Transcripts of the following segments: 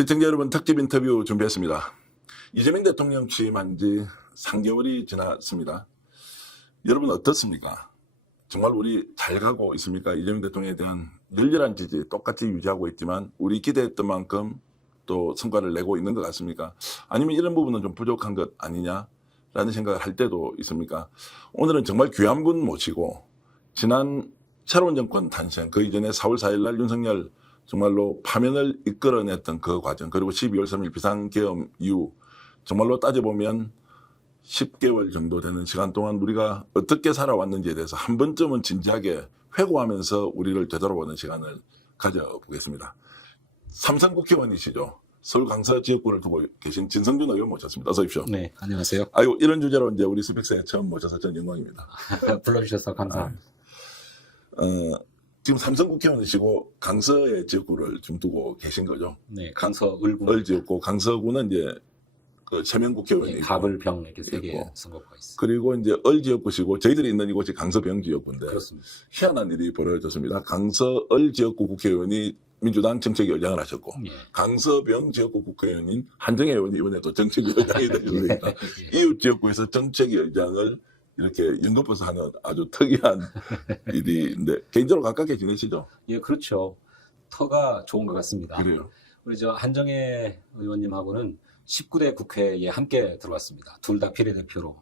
시청자 여러분, 특집 인터뷰 준비했습니다. 이재명 대통령 취임한 지 3개월이 지났습니다. 여러분 어떻습니까? 정말 우리 잘 가고 있습니까? 이재명 대통령에 대한 열렬한 지지 똑같이 유지하고 있지만 우리 기대했던 만큼 또 성과를 내고 있는 것 같습니까? 아니면 이런 부분은 좀 부족한 것 아니냐라는 생각을 할 때도 있습니까? 오늘은 정말 귀한 분 모시고 지난 새로운 정권 탄생, 그 이전에 4월 4일 날 윤석열 정말로 파면을 이끌어냈던 그 과정, 그리고 12월 3일 비상계엄 이후 정말로 따져보면 10개월 정도 되는 시간 동안 우리가 어떻게 살아왔는지에 대해서 한 번쯤은 진지하게 회고하면서 우리를 되돌아보는 시간을 가져보겠습니다. 삼선 국회의원이시죠. 서울 강서 지역구를 두고 계신 진성준 의원 모셨습니다. 어서 오십시오. 네, 안녕하세요. 아이고, 이런 주제로 이제 우리 스펙스에 처음 모셔서 전 영광입니다. 불러주셔서 감사합니다. 지금 삼선 국회의원이시고 강서의 지역구를 좀 두고 계신 거죠. 네, 강서 을구. 을지역구, 강서구는 이제 그 세명 국회의원이 네, 있고, 갑을병 이렇게 세 개 있고. 선거구가 있습니다. 그리고 이제 을지역구시고 저희들이 있는 이곳이 강서병 지역구인데 그렇습니다. 희한한 일이 벌어졌습니다. 강서 을지역구 국회의원이 민주당 정책위원장을 하셨고 예. 강서병 지역구 국회의원인 한정혜 의원이 이번에 또 정책위원장이 되셨으니까 이웃 지역구에서 정책위원장을 이렇게 연거푸서 하는 아주 특이한 일인데 개인적으로 가깝게 지내시죠? 예, 그렇죠. 터가 좋은 것 같습니다. 그래요. 우리 저 한정혜 의원님하고는 19대 국회에 함께 들어왔습니다. 둘 다 비례대표로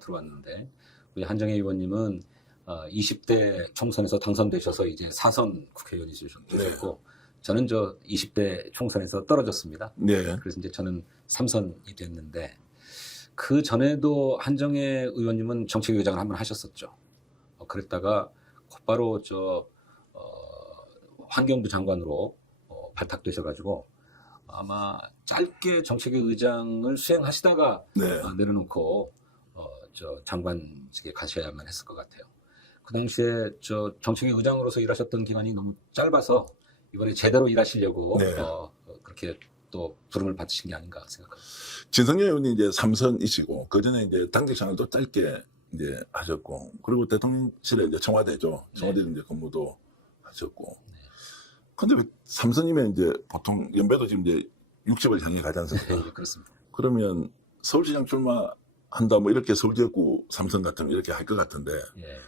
들어왔는데 우리 한정혜 의원님은 20대 총선에서 당선되셔서 이제 4선 국회의원이 되셨고 저는 저 20대 총선에서 떨어졌습니다. 네. 그래서 이제 저는 3선이 됐는데 그 전에도 한정혜 의원님은 정책위원장을 한번 하셨었죠. 그랬다가 곧바로 환경부 장관으로 발탁되셔가지고 아마 짧게 정책위의장을 수행하시다가 네. 내려놓고 장관직에 가셔야만 했을 것 같아요. 그 당시에 정책위의장으로서 일하셨던 기간이 너무 짧아서 이번에 제대로 일하시려고 네. 그렇게 또 부름을 받으신 게 아닌가 생각합니다. 진성열 의원이 이제 3선이시고 그 전에 이제 당직 생활도 짧게 이제 하셨고 그리고 대통령실에 이제 청와대죠. 청와대 이제 근무도 하셨고. 근데 왜 3선이면 이제 보통 연배도 지금 이제 60을 향해 가지 않습니까? 네, 그렇습니다. 그러면 서울시장 출마한다 뭐 이렇게 서울지역구 3선 같으면 이렇게 할 것 같은데 예.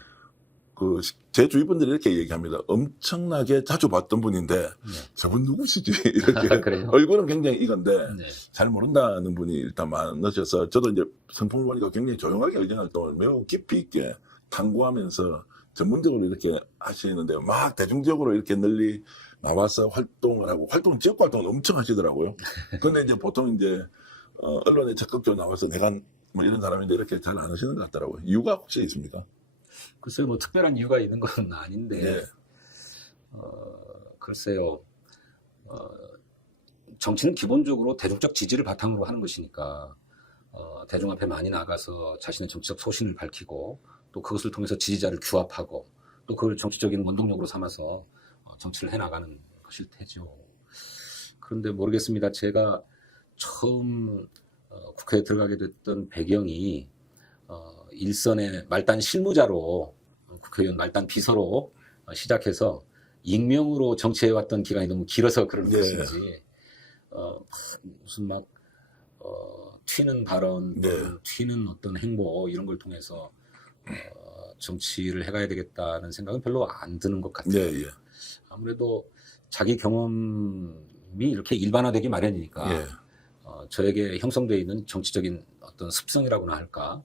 그 제 주위 분들이 이렇게 얘기합니다. 엄청나게 자주 봤던 분인데 네. 저분 누구시지? 이렇게 그래요? 얼굴은 굉장히 익은데 네. 잘 모른다는 분이 일단 많으셔서 저도 이제 성풍을 보니까 굉장히 조용하게 의정 활동을 매우 깊이 있게 탐구하면서 전문적으로 이렇게 하시는데 막 대중적으로 이렇게 널리 나와서 활동을 하고 지역 활동을 엄청 하시더라고요. 근데 이제 보통 이제 언론에 적극적으로 나와서 내가 뭐 이런 사람인데 이렇게 잘 안 하시는 것 같더라고요. 이유가 혹시 있습니까? 글쎄요, 뭐 특별한 이유가 있는 건 아닌데, 네. 글쎄요, 정치는 기본적으로 대중적 지지를 바탕으로 하는 것이니까, 대중 앞에 많이 나가서 자신의 정치적 소신을 밝히고, 또 그것을 통해서 지지자를 규합하고, 또 그걸 정치적인 원동력으로 삼아서 정치를 해나가는 것일 테죠. 그런데 모르겠습니다. 제가 처음 국회에 들어가게 됐던 배경이 일선의 말단 실무자로 국회의원 말단 비서로 시작해서 익명으로 정치해왔던 기간이 너무 길어서 그런 네. 것인지 무슨 막 튀는 발언, 네. 튀는 어떤 행보 이런 걸 통해서 정치를 해가야 되겠다는 생각은 별로 안 드는 것 같아요. 네, 예. 아무래도 자기 경험이 이렇게 일반화되기 마련이니까 예. 저에게 형성되어 있는 정치적인 어떤 습성이라고나 할까,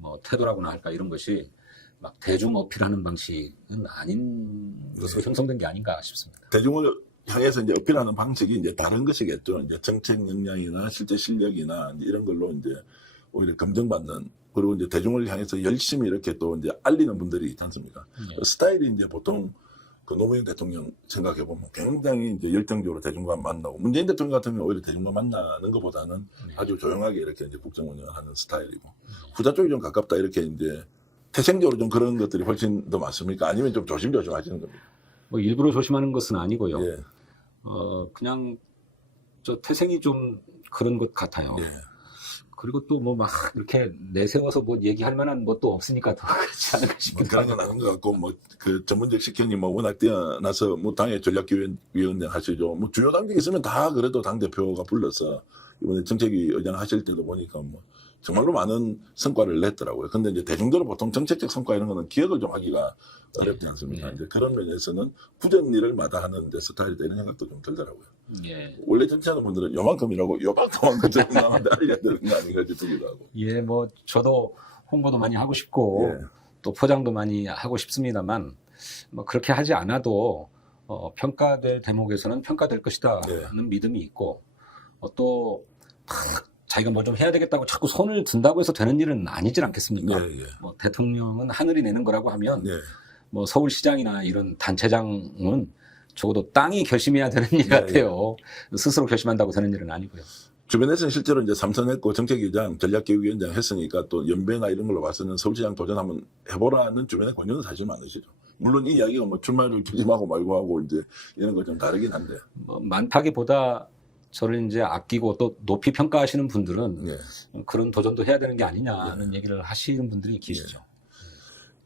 뭐 태도라고나 할까 이런 것이 막 대중 어필하는 방식은 아닌 것으로 형성된 게 아닌가 싶습니다. 대중을 향해서 이제 어필하는 방식이 이제 다른 것이겠죠. 이제 정책 역량이나 실제 실력이나 이제 이런 걸로 이제 오히려 검증받는 그리고 이제 대중을 향해서 열심히 이렇게 또 이제 알리는 분들이 있지 않습니까? 그 스타일이 이제 보통 그 노무현 대통령 생각해 보면 굉장히 이제 열정적으로 대중과 만나고 문재인 대통령 같은 경우는 오히려 대중과 만나는 것보다는 아주 조용하게 이렇게 이제 국정 운영을 하는 스타일이고 후자 쪽이 좀 가깝다 이렇게 이제 태생적으로 좀 그런 것들이 훨씬 더 많습니까? 아니면 좀 조심조심 하시는 겁니까? 뭐 일부러 조심하는 것은 아니고요. 예. 그냥 태생이 좀 그런 것 같아요. 예. 그리고 또 뭐 막 이렇게 내세워서 뭐 얘기할 만한 것도 없으니까 더 그렇지 않을까 뭐 싶기도 그런 건 하고. 아닌 것 같고, 뭐, 그 전문적 식견이 뭐 워낙 뛰어나서 뭐 당의 전략위원장 하시죠. 뭐 주요 당직이 있으면 다 그래도 당대표가 불러서 이번에 정책위 의장 하실 때도 보니까 뭐 정말로 많은 성과를 냈더라고요. 근데 이제 대중들은 보통 정책적 성과 이런 거는 기억을 좀 하기가 어렵지 않습니까? 네. 이제 그런 면에서는 굳은 일을 마다하는 데 스타일이 되는 생각도 좀 들더라고요. 예. 원래 정치하는 분들은 요만큼이라고 요만큼만 그저 남한테 알려야 되는 거 아닌가 싶기도 하고. 예, 뭐 저도 홍보도 많이 하고 싶고 예. 또 포장도 많이 하고 싶습니다만 뭐 그렇게 하지 않아도 평가될 대목에서는 평가될 것이다 네. 하는 믿음이 있고 또 자기가 뭘 좀 해야 되겠다고 자꾸 손을 든다고 해서 되는 일은 아니질 않겠습니까? 예, 예. 뭐 대통령은 하늘이 내는 거라고 하면 예. 뭐 서울시장이나 이런 단체장은 적어도 땅이 결심해야 되는 일 예, 같아요. 스스로 결심한다고 되는 일은 아니고요. 주변에서는 실제로 이제 삼선했고 정책위장, 전략기획위원장 했으니까 또 연배나 이런 걸로 봐서는 서울시장 도전 한번 해보라는 주변의 권유는 사실 많으시죠. 물론 이 이야기가 뭐 출마를 결심하고 말고 하고 이제 이런 거 좀 다르긴 한데. 뭐 많다기보다 저를 이제 아끼고 또 높이 평가하시는 분들은 예. 그런 도전도 해야 되는 게 아니냐는 얘기를 하시는 분들이 계시죠.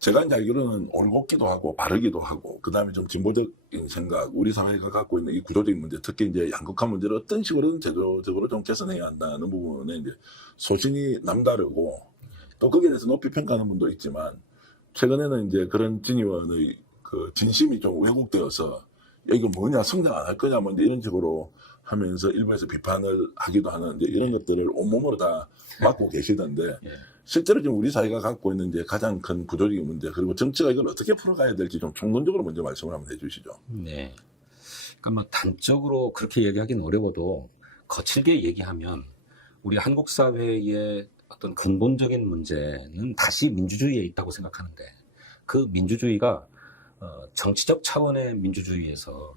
제가 이제 알기로는 올곧기도 하고 바르기도 하고 그다음에 좀 진보적인 생각, 우리 사회가 갖고 있는 이 구조적인 문제, 특히 이제 양극화 문제를 어떤 식으로든 제도적으로 좀 개선해야 한다는 부분에 이제 소신이 남다르고 또 거기에 대해서 높이 평가하는 분도 있지만 최근에는 이제 그런 진 의원의 그 진심이 좀 왜곡되어서 야, 이거 뭐냐 성장 안 할 거냐 뭐 이제 이런 식으로 하면서 일부에서 비판을 하기도 하는 이제 이런 것들을 온몸으로 다 맡고 계시던데. 예. 실제로 지금 우리 사회가 갖고 있는 이제 가장 큰 구조적인 문제 그리고 정치가 이걸 어떻게 풀어가야 될지 좀 총론적으로 먼저 말씀을 한번 해주시죠. 네. 그러니까 뭐 단적으로 그렇게 얘기하기는 어려워도 거칠게 얘기하면 우리 한국 사회의 어떤 근본적인 문제는 다시 민주주의에 있다고 생각하는데 그 민주주의가 정치적 차원의 민주주의에서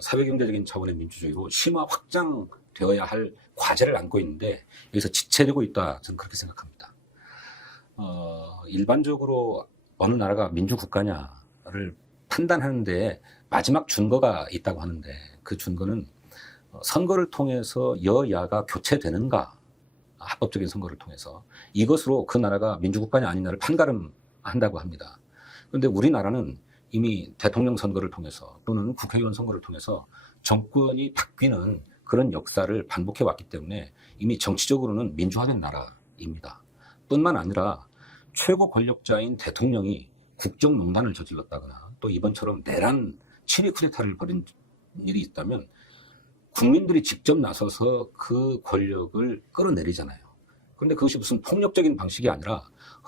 사회경제적인 차원의 민주주의로 심화 확장되어야 할 과제를 안고 있는데 여기서 지체되고 있다. 저는 그렇게 생각합니다. 일반적으로 어느 나라가 민주국가냐를 판단하는데 마지막 준거가 있다고 하는데 그 준거는 선거를 통해서 여야가 교체되는가, 합법적인 선거를 통해서 이것으로 그 나라가 민주국가냐 아니냐를 판가름한다고 합니다. 그런데 우리나라는 이미 대통령 선거를 통해서 또는 국회의원 선거를 통해서 정권이 바뀌는 그런 역사를 반복해 왔기 때문에 이미 정치적으로는 민주화된 나라입니다. 뿐만 아니라 최고 권력자인 대통령이 국정농단을 저질렀다거나 또 이번처럼 내란 친위 쿠데타를 벌인 일이 있다면 국민들이 직접 나서서 그 권력을 끌어내리잖아요. 그런데 그것이 무슨 폭력적인 방식이 아니라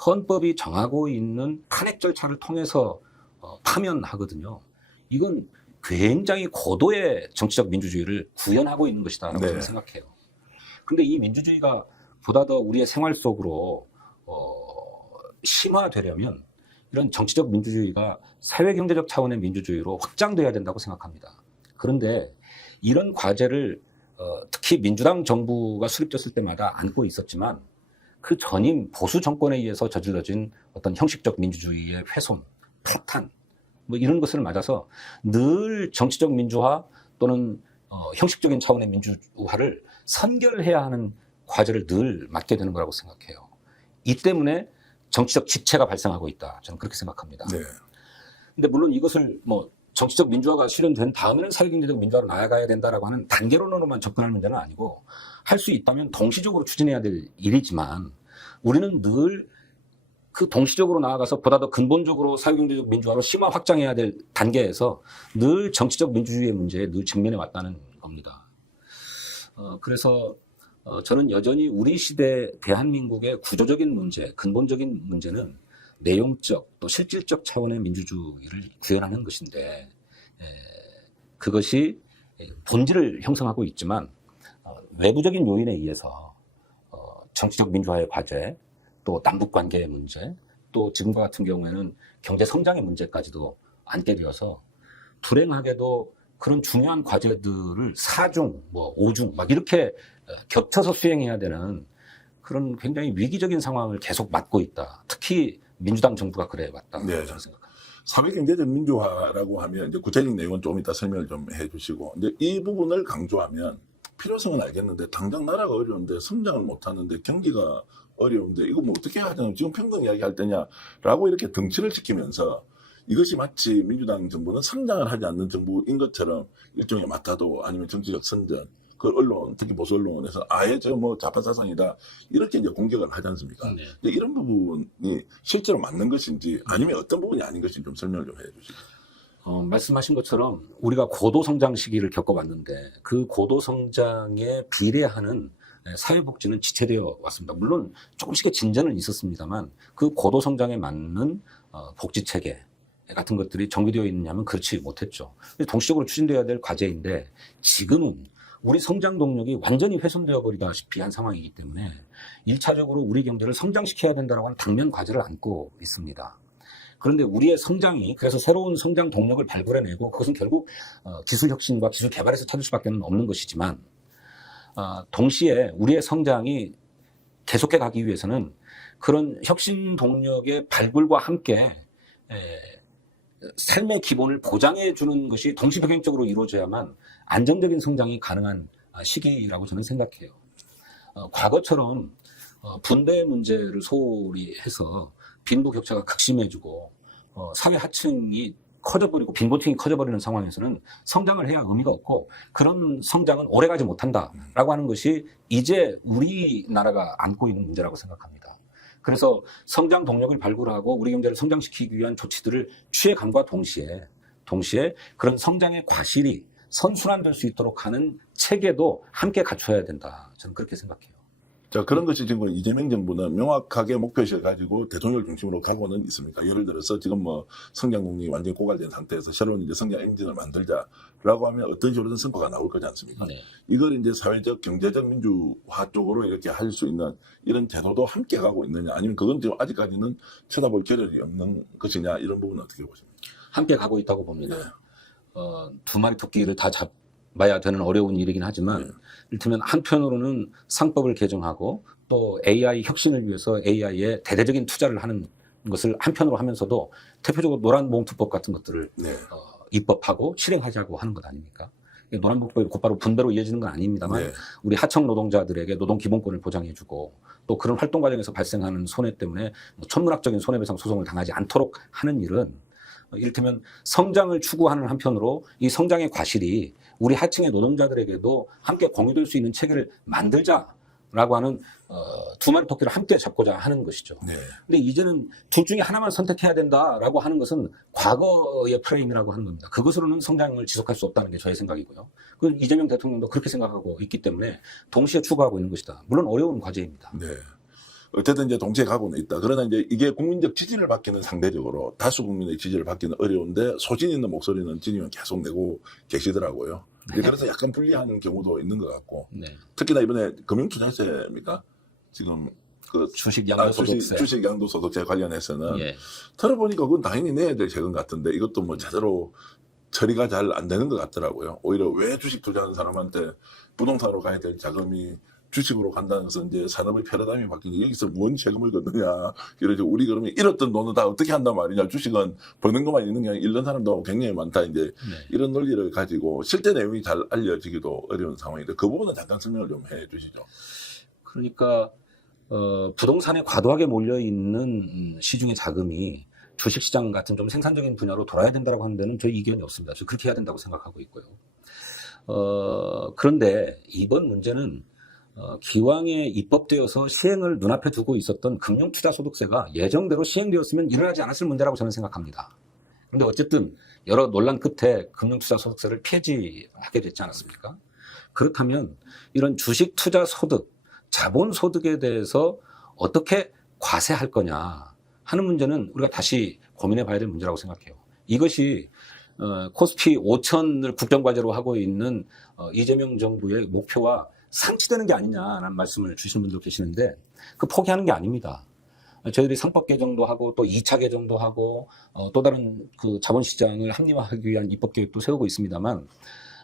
헌법이 정하고 있는 탄핵 절차를 통해서 파면하거든요. 이건 굉장히 고도의 정치적 민주주의를 구현하고 있는 것이다라고 네. 저는 생각해요. 그런데 이 민주주의가 보다 더 우리의 생활 속으로 심화되려면 이런 정치적 민주주의가 사회경제적 차원의 민주주의로 확장돼야 된다고 생각합니다. 그런데 이런 과제를 특히 민주당 정부가 수립됐을 때마다 안고 있었지만 그 전임 보수 정권에 의해서 저질러진 어떤 형식적 민주주의의 훼손, 파탄 뭐 이런 것을 맞아서 늘 정치적 민주화 또는 형식적인 차원의 민주화를 선결해야 하는 과제를 늘 맡게 되는 거라고 생각해요. 이 때문에 정치적 지체가 발생하고 있다. 저는 그렇게 생각합니다. 네. 근데 물론 이것을 뭐 정치적 민주화가 실현된 다음에는 사회경제적 민주화로 나아가야 된다라고 하는 단계론으로만 접근할 문제는 아니고 할 수 있다면 동시적으로 추진해야 될 일이지만 우리는 늘 그 동시적으로 나아가서 보다 더 근본적으로 사회경제적 민주화로 심화 확장해야 될 단계에서 늘 정치적 민주주의의 문제에 늘 직면해 왔다는 겁니다. 그래서 저는 여전히 우리 시대 대한민국의 구조적인 문제, 근본적인 문제는 내용적 또 실질적 차원의 민주주의를 구현하는 것인데 그것이 본질을 형성하고 있지만 외부적인 요인에 의해서 정치적 민주화의 과제 또 남북관계의 문제 또 지금과 같은 경우에는 경제 성장의 문제까지도 안게 되어서 불행하게도 그런 중요한 과제들을 4중, 뭐 5중 막 이렇게 겹쳐서 수행해야 되는 그런 굉장히 위기적인 상황을 계속 맞고 있다. 특히 민주당 정부가 그래 왔다. 네. 저는 생각합니다. 사회경제적 민주화라고 하면 이제 구체적인 내용은 좀 이따 설명을 좀 해주시고 이제 이 부분을 강조하면 필요성은 알겠는데 당장 나라가 어려운데 성장을 못하는데 경기가 어려운데 이거 뭐 어떻게 해야 되나 지금 평등 이야기할 때냐라고 이렇게 덩치를 지키면서 이것이 마치 민주당 정부는 성장을 하지 않는 정부인 것처럼 일종의 맞다도 아니면 정치적 선전 그 언론 특히 보수 언론에서 아예 저 뭐 좌파 사상이다 이렇게 이제 공격을 하지 않습니까? 네. 근데 이런 부분이 실제로 맞는 것인지 아니면 어떤 부분이 아닌 것인지 좀 설명을 좀 해주시죠. 말씀하신 것처럼 우리가 고도 성장 시기를 겪어왔는데 그 고도 성장에 비례하는 사회복지는 지체되어 왔습니다. 물론 조금씩의 진전은 있었습니다만 그 고도 성장에 맞는 복지 체계 같은 것들이 정비되어 있느냐면 그렇지 못했죠. 동시적으로 추진되어야 될 과제인데 지금은 우리 성장 동력이 완전히 훼손되어 버리다시피 한 상황이기 때문에 1차적으로 우리 경제를 성장시켜야 된다고 하는 당면 과제를 안고 있습니다. 그런데 우리의 성장이 그래서 새로운 성장 동력을 발굴해내고 그것은 결국 기술 혁신과 기술 개발에서 찾을 수밖에 없는 것이지만 동시에 우리의 성장이 계속해 가기 위해서는 그런 혁신 동력의 발굴과 함께 삶의 기본을 보장해 주는 것이 동시병행적으로 이루어져야만 안정적인 성장이 가능한 시기라고 저는 생각해요. 과거처럼 분배 문제를 소홀히 해서 빈부격차가 극심해지고 사회 하층이 커져버리고 빈곤층이 커져버리는 상황에서는 성장을 해야 의미가 없고 그런 성장은 오래가지 못한다라고 하는 것이 이제 우리나라가 안고 있는 문제라고 생각합니다. 그래서 성장 동력을 발굴하고 우리 경제를 성장시키기 위한 조치들을 취해감과 동시에 그런 성장의 과실이 선순환될 수 있도록 하는 체계도 함께 갖춰야 된다. 저는 그렇게 생각해요. 자, 그런 것이 지금 이재명 정부는 명확하게 목표의식을 가지고 대통령을 중심으로 가고는 있습니까? 예를 들어서 지금 뭐 성장 동력이 완전히 고갈된 상태에서 새로운 이제 성장 엔진을 만들자라고 하면 어떤 식으로든 성과가 나올 거지 않습니까? 네. 이걸 이제 사회적, 경제적 민주화 쪽으로 이렇게 할 수 있는 이런 태도도 함께 가고 있느냐 아니면 그건 지금 아직까지는 쳐다볼 겨를이 없는 것이냐 이런 부분은 어떻게 보십니까? 함께 가고 있다고 봅니다. 네. 두 마리 토끼를 다 잡아야 되는 어려운 일이긴 하지만 이를테면 한편으로는 상법을 개정하고 또 AI 혁신을 위해서 AI에 대대적인 투자를 하는 것을 한편으로 하면서도 대표적으로 노란봉투법 같은 것들을 네. 입법하고 실행하자고 하는 것 아닙니까? 노란봉투법이 곧바로 분배로 이어지는 건 아닙니다만 네. 우리 하청 노동자들에게 노동 기본권을 보장해주고 또 그런 활동 과정에서 발생하는 손해 때문에 천문학적인 손해배상 소송을 당하지 않도록 하는 일은 이를테면 성장을 추구하는 한편으로 이 성장의 과실이 우리 하층의 노동자들에게도 함께 공유될 수 있는 체계를 만들자라고 하는 두 마리 토끼를 함께 잡고자 하는 것이죠. 네. 근데 이제는 둘 중에 하나만 선택해야 된다라고 하는 것은 과거의 프레임이라고 하는 겁니다. 그것으로는 성장을 지속할 수 없다는 게 저의 생각이고요. 그 이재명 대통령도 그렇게 생각하고 있기 때문에 동시에 추구하고 있는 것이다. 물론 어려운 과제입니다. 네. 어쨌든 이제 동시에 가고는 있다. 그러나 이제 이게 국민적 지지를 받기는 상대적으로 다수 국민의 지지를 받기는 어려운데 소신 있는 목소리는 진이면 계속 내고 계시더라고요. 그래서 약간 불리한 경우도 있는 것 같고. 네. 특히나 이번에 금융투자세입니까? 지금 그 주식 양도소득세. 주식 양도소득세 관련해서는 예. 들어보니까 그건 당연히 내야 될 세금 같은데 이것도 뭐 제대로 처리가 잘 안 되는 것 같더라고요. 오히려 왜 주식 투자하는 사람한테 부동산으로 가야 될 자금이 주식으로 간다는 것은 이제 산업의 패러다임이 바뀌는 여기서 뭔 세금을 걷느냐. 이러죠. 우리 그러면 잃었던 돈은 다 어떻게 한단 말이냐. 주식은 버는 것만 있는 게 아니라 잃는 사람도 굉장히 많다. 이제 네. 이런 논리를 가지고 실제 내용이 잘 알려지기도 어려운 상황인데 그 부분은 잠깐 설명을 좀 해 주시죠. 그러니까 부동산에 과도하게 몰려 있는 시중의 자금이 주식시장 같은 좀 생산적인 분야로 돌아야 된다고 하는 데는 저희 이견이 없습니다. 저 그렇게 해야 된다고 생각하고 있고요. 그런데 이번 문제는 기왕에 입법되어서 시행을 눈앞에 두고 있었던 금융투자소득세가 예정대로 시행되었으면 일어나지 않았을 문제라고 저는 생각합니다. 그런데 어쨌든 여러 논란 끝에 금융투자소득세를 폐지하게 됐지 않았습니까? 그렇다면 이런 주식투자소득, 자본소득에 대해서 어떻게 과세할 거냐 하는 문제는 우리가 다시 고민해 봐야 될 문제라고 생각해요. 이것이 코스피 5천을 국정과제로 하고 있는 이재명 정부의 목표와 상치되는 게 아니냐라는 말씀을 주시는 분들 계시는데 그 포기하는 게 아닙니다. 저희들이 상법 개정도 하고 또 2차 개정도 하고 또 다른 그 자본시장을 합리화하기 위한 입법 계획도 세우고 있습니다만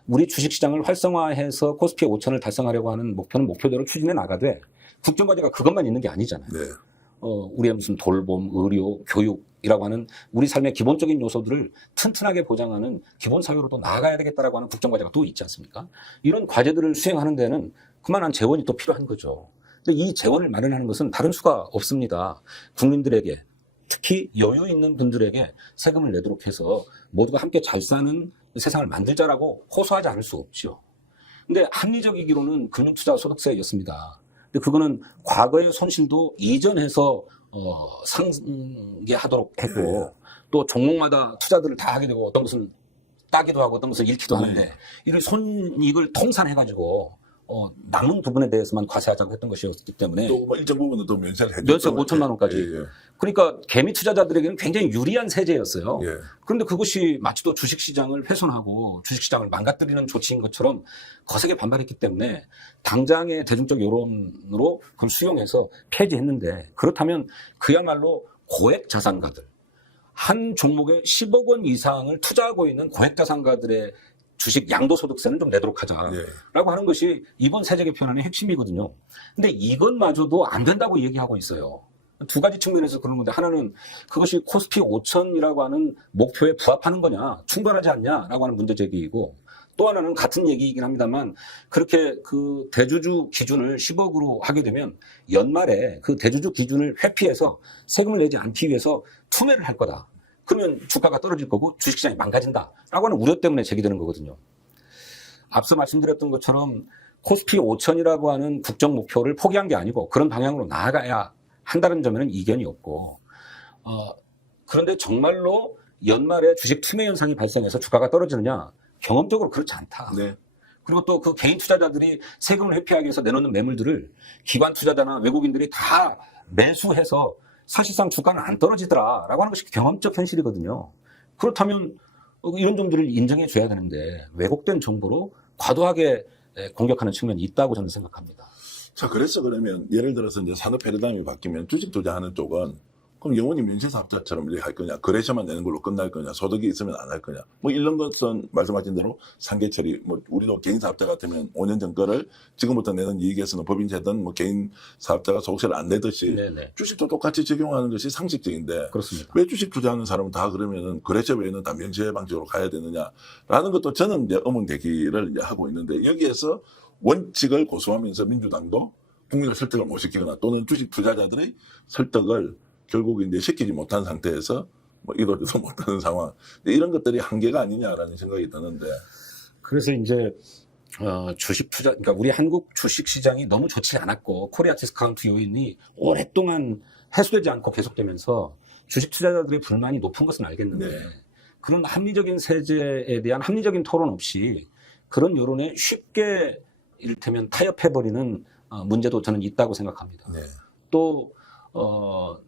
우리 주식시장을 활성화해서 코스피 5천을 달성하려고 하는 목표는 목표대로 추진해 나가되 국정과제가 그것만 있는 게 아니잖아요. 네. 우리의 무슨 돌봄, 의료, 교육 이라고 하는 우리 삶의 기본적인 요소들을 튼튼하게 보장하는 기본 사회로 또 나아가야 되겠다라고 하는 국정과제가 또 있지 않습니까? 이런 과제들을 수행하는 데는 그만한 재원이 또 필요한 거죠. 근데 이 재원을 마련하는 것은 다른 수가 없습니다. 국민들에게, 특히 여유 있는 분들에게 세금을 내도록 해서 모두가 함께 잘 사는 세상을 만들자라고 호소하지 않을 수 없죠. 근데 합리적이기로는 금융투자소득세였습니다. 근데 그거는 과거의 손실도 이전해서 상계하도록 했고, 또 종목마다 투자들을 다 하게 되고, 어떤 것은 따기도 하고 어떤 것은 잃기도 하는데, 이런 손익을 통산해가지고 남은 부분에 대해서만 과세하자고 했던 것이었기 때문에 또 뭐 일정 부분은 또 면세를 해줬죠. 면세 5천만 원까지. 예, 예. 그러니까 개미 투자자들에게는 굉장히 유리한 세제였어요. 예. 그런데 그것이 마치 또 주식시장을 훼손하고 주식시장을 망가뜨리는 조치인 것처럼 거세게 반발했기 때문에 당장의 대중적 여론으로 그걸 수용해서 폐지했는데, 그렇다면 그야말로 고액 자산가들, 한 종목에 10억 원 이상을 투자하고 있는 고액 자산가들의 주식 양도소득세는 좀 내도록 하자라고 예. 하는 것이 이번 세제 개편안의 핵심이거든요. 근데 이것마저도 안 된다고 얘기하고 있어요. 두 가지 측면에서 그런 건데, 하나는 그것이 코스피 5천이라고 하는 목표에 부합하는 거냐, 충분하지 않냐라고 하는 문제 제기이고, 또 하나는 같은 얘기이긴 합니다만, 그렇게 그 대주주 기준을 10억으로 하게 되면 연말에 그 대주주 기준을 회피해서 세금을 내지 않기 위해서 투매를 할 거다. 그러면 주가가 떨어질 거고 주식시장이 망가진다라고 하는 우려 때문에 제기되는 거거든요. 앞서 말씀드렸던 것처럼 코스피 5천이라고 하는 국정 목표를 포기한 게 아니고 그런 방향으로 나아가야 한다는 점에는 이견이 없고, 그런데 정말로 연말에 주식 투매 현상이 발생해서 주가가 떨어지느냐? 경험적으로 그렇지 않다. 네. 그리고 또 그 개인 투자자들이 세금을 회피하기 위해서 내놓는 매물들을 기관 투자자나 외국인들이 다 매수해서 사실상 주가는 안 떨어지더라라고 하는 것이 경험적 현실이거든요. 그렇다면 이런 점들을 인정해 줘야 되는데 왜곡된 정보로 과도하게 공격하는 측면이 있다고 저는 생각합니다. 자, 그래서 그러면 예를 들어서 이제 산업 패러다임이 바뀌면 주식 투자하는 쪽은 그럼 영원히 면세사업자처럼 이렇게 할 거냐, 거래처만 내는 걸로 끝날 거냐, 소득이 있으면 안 할 거냐, 뭐 이런 것은 말씀하신 대로 상계 처리, 뭐 우리도 개인 사업자 같으면 5년 전 거를 지금부터 내는 이익에서는 법인세든 뭐 개인 사업자가 소득세를 안 내듯이 네네. 주식도 똑같이 적용하는 것이 상식적인데 그렇습니다. 왜 주식 투자하는 사람은 다 그러면은 거래처 외에는 다 면세 방식으로 가야 되느냐라는 것도 저는 이제 의문대기를 이제 하고 있는데, 여기에서 원칙을 고수하면서 민주당도 국민을 설득을 못 시키거나 또는 주식 투자자들의 설득을 결국 이제 시키지 못한 상태에서 뭐 이러지도 못하는 상황, 이런 것들이 한계가 아니냐라는 생각이 드는데. 그래서 이제 주식 투자, 그러니까 우리 한국 주식 시장이 너무 좋지 않았고 코리아 디스카운트 요인이 오랫동안 해소되지 않고 계속되면서 주식 투자자들의 불만이 높은 것은 알겠는데, 네. 그런 합리적인 세제에 대한 합리적인 토론 없이 그런 여론에 쉽게 이를테면 타협해버리는 문제도 저는 있다고 생각합니다. 네. 또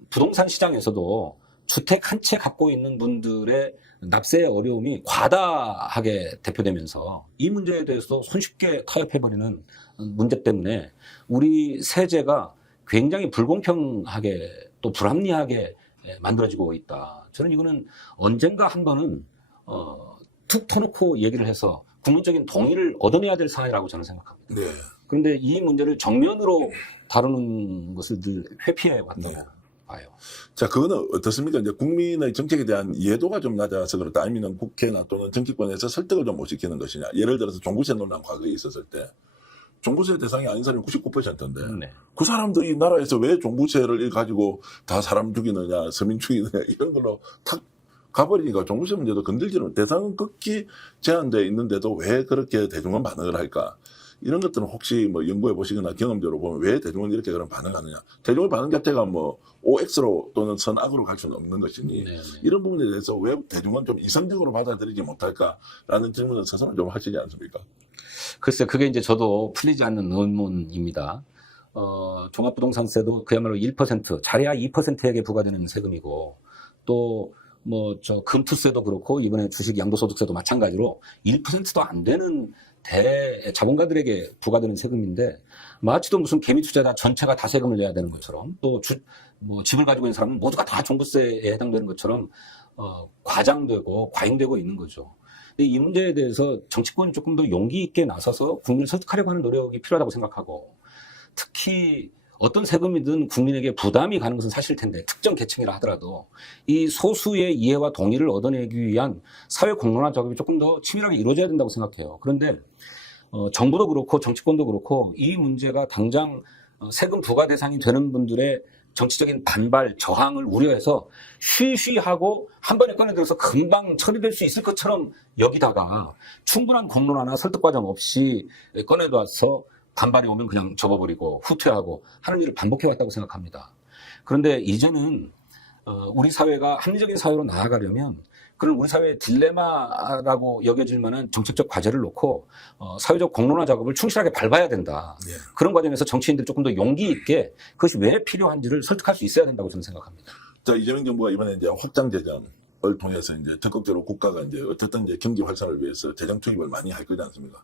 부동산 시장에서도 주택 한 채 갖고 있는 분들의 납세의 어려움이 과다하게 대표되면서 이 문제에 대해서도 손쉽게 타협해버리는 문제 때문에 우리 세제가 굉장히 불공평하게 또 불합리하게 만들어지고 있다. 저는 이거는 언젠가 한 번은 툭 터놓고 얘기를 해서 국민적인 동의를 얻어내야 될 사안이라고 저는 생각합니다. 네. 그런데 이 문제를 정면으로 다루는 것을 늘 회피해 왔다고 봐요. 자, 그거는 어떻습니까? 이제 국민의 정책에 대한 이해도가 좀 낮아서 그렇다, 아니면 국회나 또는 정치권에서 설득을 좀 못 시키는 것이냐. 예를 들어서 종부세 논란 과거에 있었을 때 종부세 대상이 아닌 사람이 99%인데 네. 그 사람도 이 나라에서 왜 종부세를 가지고 다 사람 죽이느냐, 서민 죽이느냐 이런 걸로 탁 가버리니까 종부세 문제도 건들지는, 대상은 극히 제한되어 있는데도 왜 그렇게 대중은 반응을 할까? 이런 것들은 혹시 뭐 연구해 보시거나 경험적으로 보면 왜 대중은 이렇게 그런 반응하느냐? 대중의 반응 자체가 뭐 OX로 또는 선악으로 갈 수는 없는 것이니 네네. 이런 부분에 대해서 왜 대중은 좀 이성적으로 받아들이지 못할까라는 질문을 스스로 좀 하시지 않습니까? 글쎄, 그게 이제 저도 풀리지 않는 의문입니다. 종합부동산세도 그야말로 1%, 잘해야 2%에게 부과되는 세금이고, 또 금투세도 그렇고 이번에 주식 양도소득세도 마찬가지로 1%도 안 되는 자본가들에게 부과되는 세금인데, 마치도 무슨 개미 투자자 전체가 다 세금을 내야 되는 것처럼, 또 집을 가지고 있는 사람은 모두가 다 종부세에 해당되는 것처럼 과장되고 과잉되고 있는 거죠. 근데 이 문제에 대해서 정치권이 조금 더 용기 있게 나서서 국민을 설득하려고 하는 노력이 필요하다고 생각하고, 특히 어떤 세금이든 국민에게 부담이 가는 것은 사실일 텐데 특정 계층이라 하더라도 이 소수의 이해와 동의를 얻어내기 위한 사회 공론화 작업이 조금 더 치밀하게 이루어져야 된다고 생각해요. 그런데 정부도 그렇고 정치권도 그렇고 이 문제가 당장 세금 부과 대상이 되는 분들의 정치적인 반발, 저항을 우려해서 쉬쉬하고 한 번에 꺼내들어서 금방 처리될 수 있을 것처럼 여기다가 충분한 공론화나 설득 과정 없이 꺼내둬서 반발이 오면 그냥 접어버리고 후퇴하고 하는 일을 반복해왔다고 생각합니다. 그런데 이제는 우리 사회가 합리적인 사회로 나아가려면 그런 우리 사회의 딜레마라고 여겨질 만한 정책적 과제를 놓고 사회적 공론화 작업을 충실하게 밟아야 된다. 예. 그런 과정에서 정치인들이 조금 더 용기 있게 그것이 왜 필요한지를 설득할 수 있어야 된다고 저는 생각합니다. 자, 이재명 정부가 이번에 이제 확장 재정을 통해서 이제 적극적으로 국가가 이제 어쨌든 이제 경제 활성화를 위해서 재정 투입을 많이 할 거지 않습니까?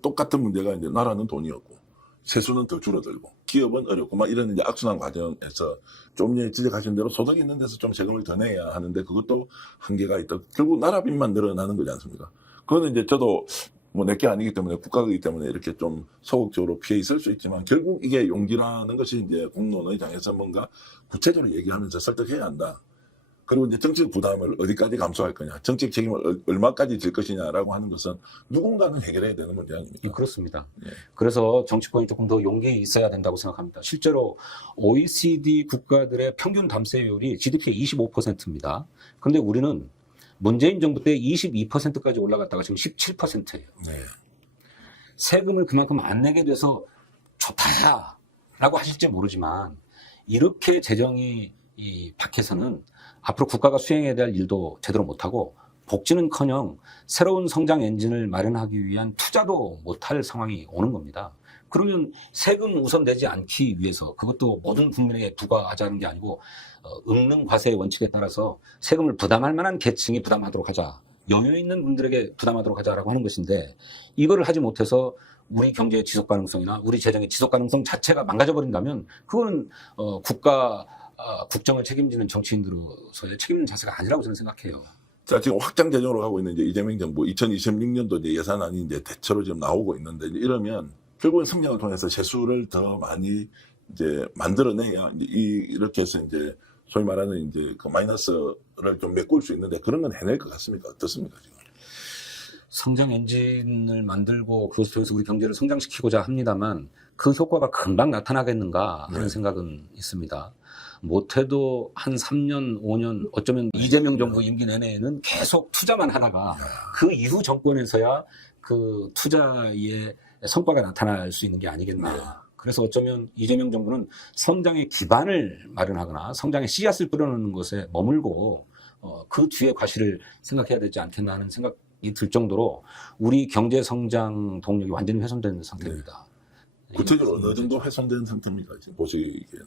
똑같은 문제가 이제 나라는 돈이 없고 세수는 더 줄어들고 기업은 어렵고 막 이런 이제 악순환 과정에서 좀 전에 지적하신 대로 소득이 있는 데서 좀 세금을 더 내야 하는데 그것도 한계가 있다. 결국 나라 빚만 늘어나는 거지 않습니까? 그거는 이제 저도 뭐 내게 아니기 때문에 국가이기 때문에 이렇게 좀 소극적으로 피해 있을 수 있지만 결국 이게 용기라는 것이 이제 공론의 장에서 뭔가 구체적으로 얘기하면서 설득해야 한다. 그리고 이제 정치적 부담을 어디까지 감수할 거냐, 정치적 책임을 얼마까지 질 것이냐라고 하는 것은 누군가는 해결해야 되는 문제 아닙니까? 그렇습니다. 예. 그래서 정치권이 조금 더 용기 있어야 된다고 생각합니다. 실제로 OECD 국가들의 평균 담세율이 GDP의 25%입니다. 그런데 우리는 문재인 정부 때 22%까지 올라갔다가 지금 17%예요. 네. 세금을 그만큼 안 내게 돼서 좋다야 라고 하실지 모르지만 이렇게 재정이 박해서는 앞으로 국가가 수행해야 될 일도 제대로 못하고 복지는커녕 새로운 성장 엔진을 마련하기 위한 투자도 못할 상황이 오는 겁니다. 그러면 세금 우선 내지 않기 위해서 그것도 모든 국민에게 부과하자는 게 아니고 읊는 과세의 원칙에 따라서 세금을 부담할 만한 계층이 부담하도록 하자. 여유 있는 분들에게 부담하도록 하자라고 하는 것인데 이거를 하지 못해서 우리 경제의 지속 가능성이나 우리 재정의 지속 가능성 자체가 망가져 버린다면 그거는 국정을 책임지는 정치인으로서의 책임 있는 자세가 아니라고 저는 생각해요. 자, 지금 확장 재정으로 가고 있는 이제 이재명 정부 2026년도 이제 예산안이 이제 대체로 지금 나오고 있는데 이제 이러면 결국은 성장을 통해서 세수를 더 많이 이제 만들어내야 이제 이렇게 해서 이제 소위 말하는 이제 그 마이너스를 좀 메꿀 수 있는데 그런 건 해낼 것 같습니까? 어떻습니까, 지금? 성장 엔진을 만들고 그것을 통해서 우리 경제를 성장시키고자 합니다만 그 효과가 금방 나타나겠는가 하는 네. 생각은 있습니다. 못해도 한 3년, 5년, 어쩌면 이재명 정부 임기 내내에는 계속 투자만 하다가 그 이후 정권에서야 그 투자의 성과가 나타날 수 있는 게 아니겠나. 네. 그래서 어쩌면 이재명 정부는 성장의 기반을 마련하거나 성장의 씨앗을 뿌려놓는 것에 머물고 그 뒤에 과실을 생각해야 되지 않겠나 하는 생각이 들 정도로 우리 경제 성장 동력이 완전히 훼손된 상태입니다. 구체적으로 어느 정도 훼손된 상태입니까? 지금 보시기에는.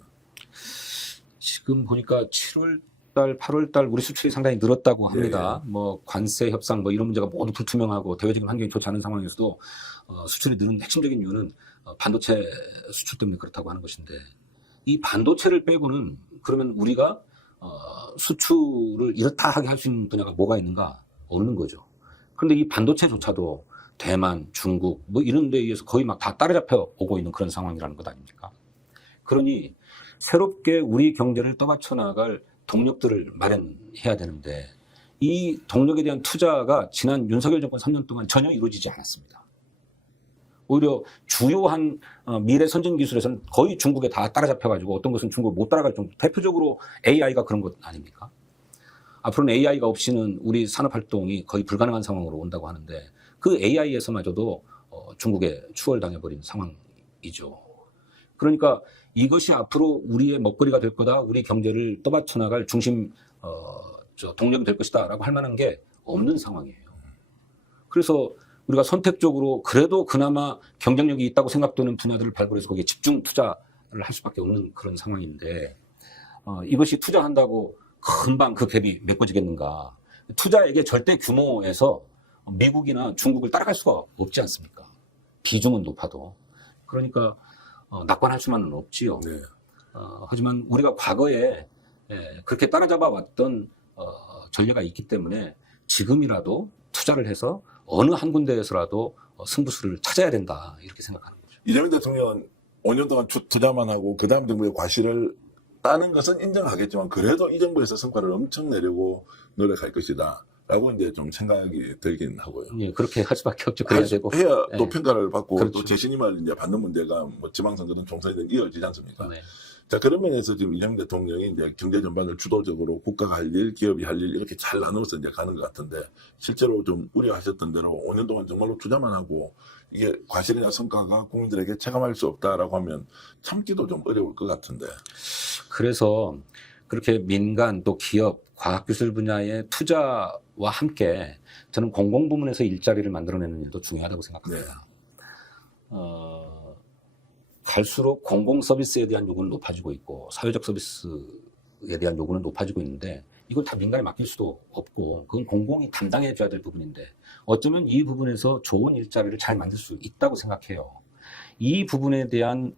지금 보니까 7월달, 8월달 우리 수출이 상당히 늘었다고 합니다. 뭐 관세 협상 뭐 이런 문제가 모두 불투명하고 대외적인 환경이 좋지 않은 상황에서도 수출이 느는 핵심적인 이유는 반도체 수출 때문에 그렇다고 하는 것인데 이 반도체를 빼고는 그러면 우리가 수출을 이렇다 하게 할 수 있는 분야가 뭐가 있는가? 없는 거죠. 그런데 이 반도체조차도 대만, 중국 뭐 이런 데에 의해서 거의 막 다 따라잡혀 오고 있는 그런 상황이라는 것 아닙니까? 그러니 새롭게 우리 경제를 떠받쳐 나갈 동력들을 마련해야 되는데 이 동력에 대한 투자가 지난 윤석열 정권 3년 동안 전혀 이루어지지 않았습니다. 오히려 주요한 미래 선진 기술에서는 거의 중국에 다 따라잡혀가지고 어떤 것은 중국을 못 따라갈 정도. 대표적으로 AI가 그런 것 아닙니까? 앞으로는 AI가 없이는 우리 산업활동이 거의 불가능한 상황으로 온다고 하는데 그 AI에서마저도 중국에 추월당해버린 상황이죠. 그러니까 이것이 앞으로 우리의 먹거리가 될 거다, 우리 경제를 떠받쳐 나갈 중심 동력이 될 것이다 라고 할 만한 게 없는 상황이에요. 그래서 우리가 선택적으로 그래도 그나마 경쟁력이 있다고 생각되는 분야들을 발굴해서 거기에 집중 투자를 할 수밖에 없는 그런 상황인데 이것이 투자한다고 금방 그 갭이 메꿔지겠는가. 투자액의 절대 규모에서 미국이나 중국을 따라갈 수가 없지 않습니까? 비중은 높아도. 그러니까 낙관할 수만은 없지요. 네. 하지만 우리가 과거에 그렇게 따라잡아 왔던 전례가 있기 때문에 지금이라도 투자를 해서 어느 한 군데에서라도 승부수를 찾아야 된다 이렇게 생각하는 거죠. 이재명 대통령은 5년 동안 투자만 하고 그 다음 정부의 과실을 따는 것은 인정하겠지만 그래도 이 정부에서 성과를 엄청 내려고 노력할 것이다. 라고 이제 좀 생각이 들긴 하고요. 예, 그렇게 할 수밖에 없죠. 그래야 되고. 해야 또 예. 평가를 받고 그렇죠. 또 재신임을 이제 받는 문제가 뭐 지방선거든 총선이든 이어지지 않습니까? 네. 자, 그런 면에서 지금 이재명 대통령이 이제 경제 전반을 주도적으로 국가가 할 일, 기업이 할 일 이렇게 잘 나눠서 이제 가는 것 같은데 실제로 좀 우려하셨던 대로 5년 동안 정말로 투자만 하고 이게 과실이나 성과가 국민들에게 체감할 수 없다라고 하면 참기도 좀 어려울 것 같은데. 그래서 그렇게 민간 또 기업, 과학기술 분야의 투자와 함께 저는 공공부문에서 일자리를 만들어내는 일도 중요하다고 생각합니다. 갈수록 공공서비스에 대한 요구는 높아지고 있고 사회적 서비스에 대한 요구는 높아지고 있는데 이걸 다 민간에 맡길 수도 없고 그건 공공이 담당해줘야 될 부분인데 어쩌면 이 부분에서 좋은 일자리를 잘 만들 수 있다고 생각해요. 이 부분에 대한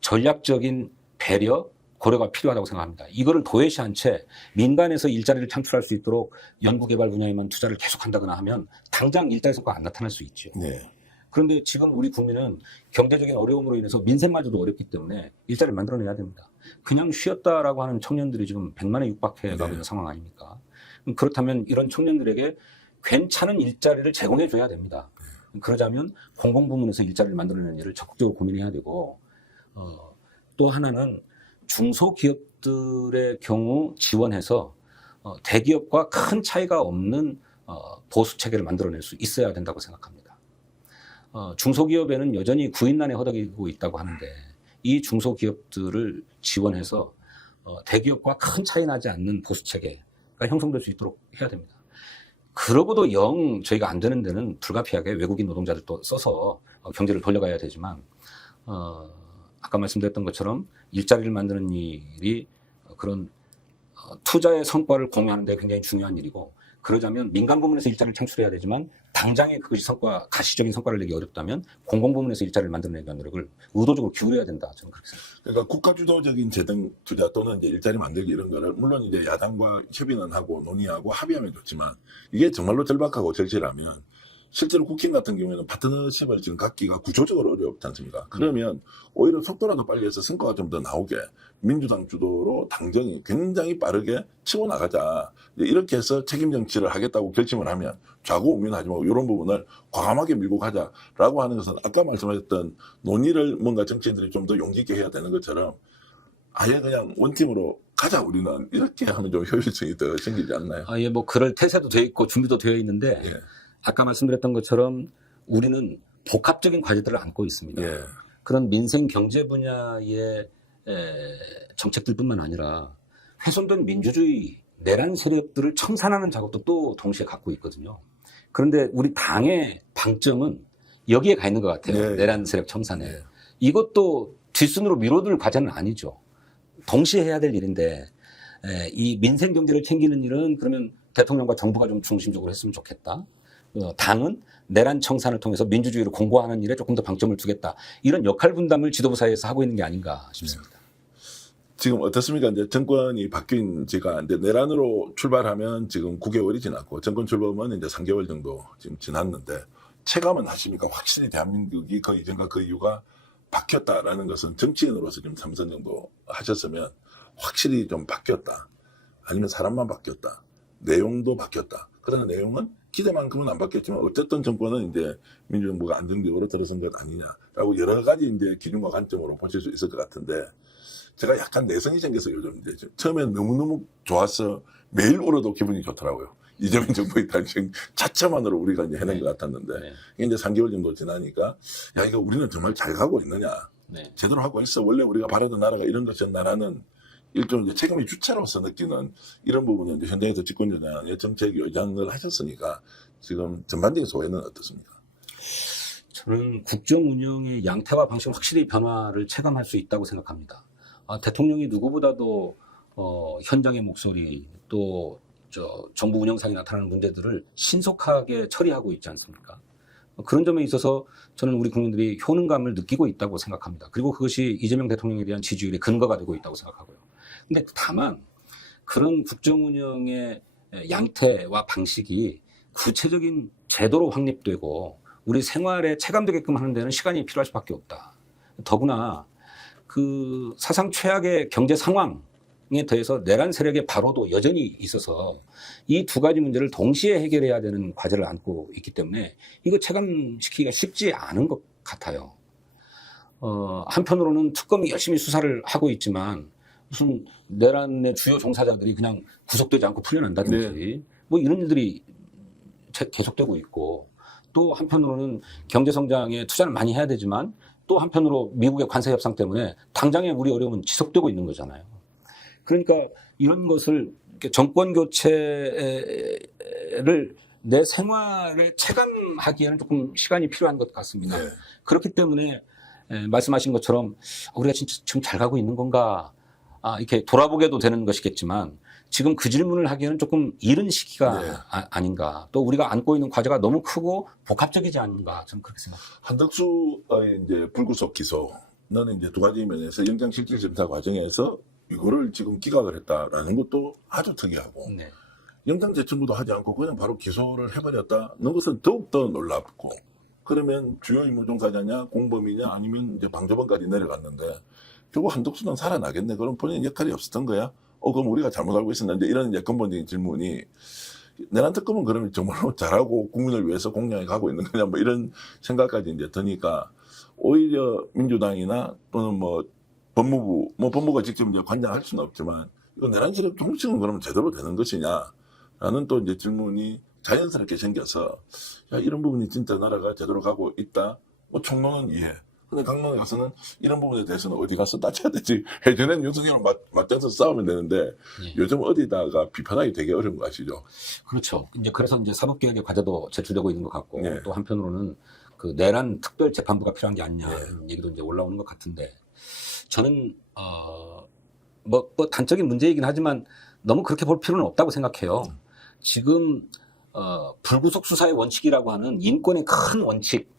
전략적인 배려, 고려가 필요하다고 생각합니다. 이거를 도외시한 채 민간에서 일자리를 창출할 수 있도록 연구개발 분야에만 투자를 계속한다거나 하면 당장 일자리 성과가 안 나타날 수 있죠. 네. 그런데 지금 우리 국민은 경제적인 어려움으로 인해서 민생마저도 어렵기 때문에 일자리를 만들어내야 됩니다. 그냥 쉬었다라고 하는 청년들이 지금 100만에 육박해 가고 있는 상황 아닙니까? 그렇다면 이런 청년들에게 괜찮은 일자리를 제공해 줘야 됩니다. 그러자면 공공부문에서 일자리를 만들어내는 일을 적극적으로 고민해야 되고 또 하나는 중소기업들의 경우 지원해서 대기업과 큰 차이가 없는 보수체계를 만들어낼 수 있어야 된다고 생각합니다. 중소기업에는 여전히 구인난에 허덕이고 있다고 하는데 이 중소기업들을 지원해서 대기업과 큰 차이 나지 않는 보수체계가 형성될 수 있도록 해야 됩니다. 그러고도 영 저희가 안 되는 데는 불가피하게 외국인 노동자들도 써서 경제를 돌려가야 되지만 아까 말씀드렸던 것처럼 일자리를 만드는 일이 그런 투자의 성과를 공유하는 데 굉장히 중요한 일이고 그러자면 민간 부문에서 일자리를 창출해야 되지만 당장에 그것이 가시적인 성과를 내기 어렵다면 공공 부문에서 일자리를 만들어내기 위한 노력을 의도적으로 기울여야 된다. 저는 그렇게 생각합니다. 그러니까 국가 주도적인 재정 투자 또는 이제 일자리 만들기 이런 거를 물론 이제 야당과 협의는 하고 논의하고 합의하면 좋지만 이게 정말로 절박하고 절실하면 실제로 국힘 같은 경우에는 파트너십을 지금 갖기가 구조적으로 어렵지 않습니까? 그러면 오히려 속도라도 빨리 해서 성과가 좀 더 나오게 민주당 주도로 당정이 굉장히 빠르게 치고 나가자. 이렇게 해서 책임 정치를 하겠다고 결심을 하면 좌고우면하지 말고 이런 부분을 과감하게 밀고 가자라고 하는 것은 아까 말씀하셨던 논의를 뭔가 정치인들이 좀 더 용기 있게 해야 되는 것처럼 아예 그냥 원팀으로 가자 우리는 이렇게 하면 좀 효율성이 더 생기지 않나요? 예, 뭐 그럴 태세도 되어 있고 준비도 되어 있는데 예. 아까 말씀드렸던 것처럼 우리는 복합적인 과제들을 안고 있습니다. 예. 그런 민생 경제 분야의 정책들뿐만 아니라 훼손된 민주주의 내란 세력들을 청산하는 작업도 또 동시에 갖고 있거든요. 그런데 우리 당의 방점은 여기에 가 있는 것 같아요. 예. 내란 세력 청산에. 예. 이것도 뒷순으로 미뤄둘 과제는 아니죠. 동시에 해야 될 일인데 이 민생 경제를 챙기는 일은 그러면 대통령과 정부가 좀 중심적으로 했으면 좋겠다. 당은 내란 청산을 통해서 민주주의를 공고하는 일에 조금 더 방점을 두겠다. 이런 역할 분담을 지도부 사이에서 하고 있는 게 아닌가 싶습니다. 지금 어떻습니까? 이제 정권이 바뀐 지가 이제 내란으로 출발하면 지금 9개월이 지났고 정권 출범은 이제 3개월 정도 지금 지났는데 체감은 하십니까? 확실히 대한민국이 그 이전과 그 이유가 바뀌었다라는 것은 정치인으로서 지금 3선 정도 하셨으면 확실히 좀 바뀌었다. 아니면 사람만 바뀌었다. 내용도 바뀌었다. 그러나 내용은 기대만큼은 안 바뀌었지만 어쨌든 정권은 이제 민주정부가 안정적으로 들어선 것 아니냐라고 여러 가지 이제 기준과 관점으로 보실 수 있을 것 같은데 제가 약간 내성이 생겨서 요즘 이제 처음엔 너무너무 좋아서 매일 울어도 기분이 좋더라고요. 이재명 정부의 단식 자체만으로 우리가 이제 해낸 것 같았는데 네. 이게 이제 3개월 정도 지나니까 야 이거 우리는 정말 잘 가고 있느냐 네. 제대로 하고 있어 원래 우리가 바라던 나라가 이런 것이었나라는 일종 이제 책임의 주체로서 느끼는 이런 부분이 이제 현장에서 집권여당의 정책 요장을 하셨으니까 지금 전반적인 소회는 어떻습니까? 저는 국정 운영의 양태와 방식은 확실히 변화를 체감할 수 있다고 생각합니다. 대통령이 누구보다도 현장의 목소리 또 정부 운영상에 나타나는 문제들을 신속하게 처리하고 있지 않습니까? 그런 점에 있어서 저는 우리 국민들이 효능감을 느끼고 있다고 생각합니다. 그리고 그것이 이재명 대통령에 대한 지지율의 근거가 되고 있다고 생각하고요. 근데 다만 그런 국정 운영의 양태와 방식이 구체적인 제도로 확립되고 우리 생활에 체감되게끔 하는 데는 시간이 필요할 수밖에 없다. 더구나 그 사상 최악의 경제 상황에 대해서 내란 세력의 바로도 여전히 있어서 이 두 가지 문제를 동시에 해결해야 되는 과제를 안고 있기 때문에 이거 체감시키기가 쉽지 않은 것 같아요. 한편으로는 특검이 열심히 수사를 하고 있지만 무슨 내란의 주요 종사자들이 그냥 구속되지 않고 풀려난다든지 뭐 이런 일들이 계속되고 있고, 또 한편으로는 경제 성장에 투자를 많이 해야 되지만 또 한편으로 미국의 관세 협상 때문에 당장의 우리 어려움은 지속되고 있는 거잖아요. 그러니까 이런 것을 정권 교체를 내 생활에 체감하기에는 조금 시간이 필요한 것 같습니다. 네. 그렇기 때문에 말씀하신 것처럼 우리가 진짜 지금 잘 가고 있는 건가, 이렇게 돌아보게도 되는 것이겠지만 지금 그 질문을 하기에는 조금 이른 시기가 네. 아닌가. 또 우리가 안고 있는 과제가 너무 크고 복합적이지 않은가, 저는 그렇게 생각합니다. 한덕수의 이제 불구속 기소는 이제 두 가지 면에서 영장실질심사 과정에서 이거를 지금 기각을 했다라는 것도 아주 특이하고, 네. 영장 제출도 하지 않고 그냥 바로 기소를 해버렸다는 것은 더욱더 놀랍고, 그러면 주요 임무 종사자냐 공범이냐 아니면 이제 방조범까지 내려갔는데 결국 한덕수는 살아나겠네. 그럼 본인 역할이 없었던 거야? 그럼 우리가 잘못 알고 있었는데, 이런 이제 근본적인 질문이, 내란 특검은 그러면 정말로 잘하고 국민을 위해서 공략해 가고 있는 거냐, 뭐 이런 생각까지 이제 드니까, 오히려 민주당이나 또는 뭐 법무부, 뭐 법무부가 직접 이제 관장할 수는 없지만, 이거 내란 세력 통칭은 그러면 제대로 되는 것이냐라는 또 이제 질문이 자연스럽게 생겨서, 야, 이런 부분이 진짜 나라가 제대로 가고 있다. 뭐 총론은 이해. 근데 강론에 가서는 이런 부분에 대해서는 어디 가서 따져야 되지. 예전에는 윤석열을 맞대서 싸우면 되는데 요즘 어디다가 비판하기 되게 어려운 거 아시죠? 그렇죠. 이제 그래서 이제 사법개혁의 과제도 제출되고 있는 것 같고, 네. 또 한편으로는 그 내란 특별 재판부가 필요한 게 아니냐 이런 얘기도 이제 올라오는 것 같은데, 저는 뭐 단적인 문제이긴 하지만 너무 그렇게 볼 필요는 없다고 생각해요. 지금 불구속 수사의 원칙이라고 하는 인권의 큰 원칙,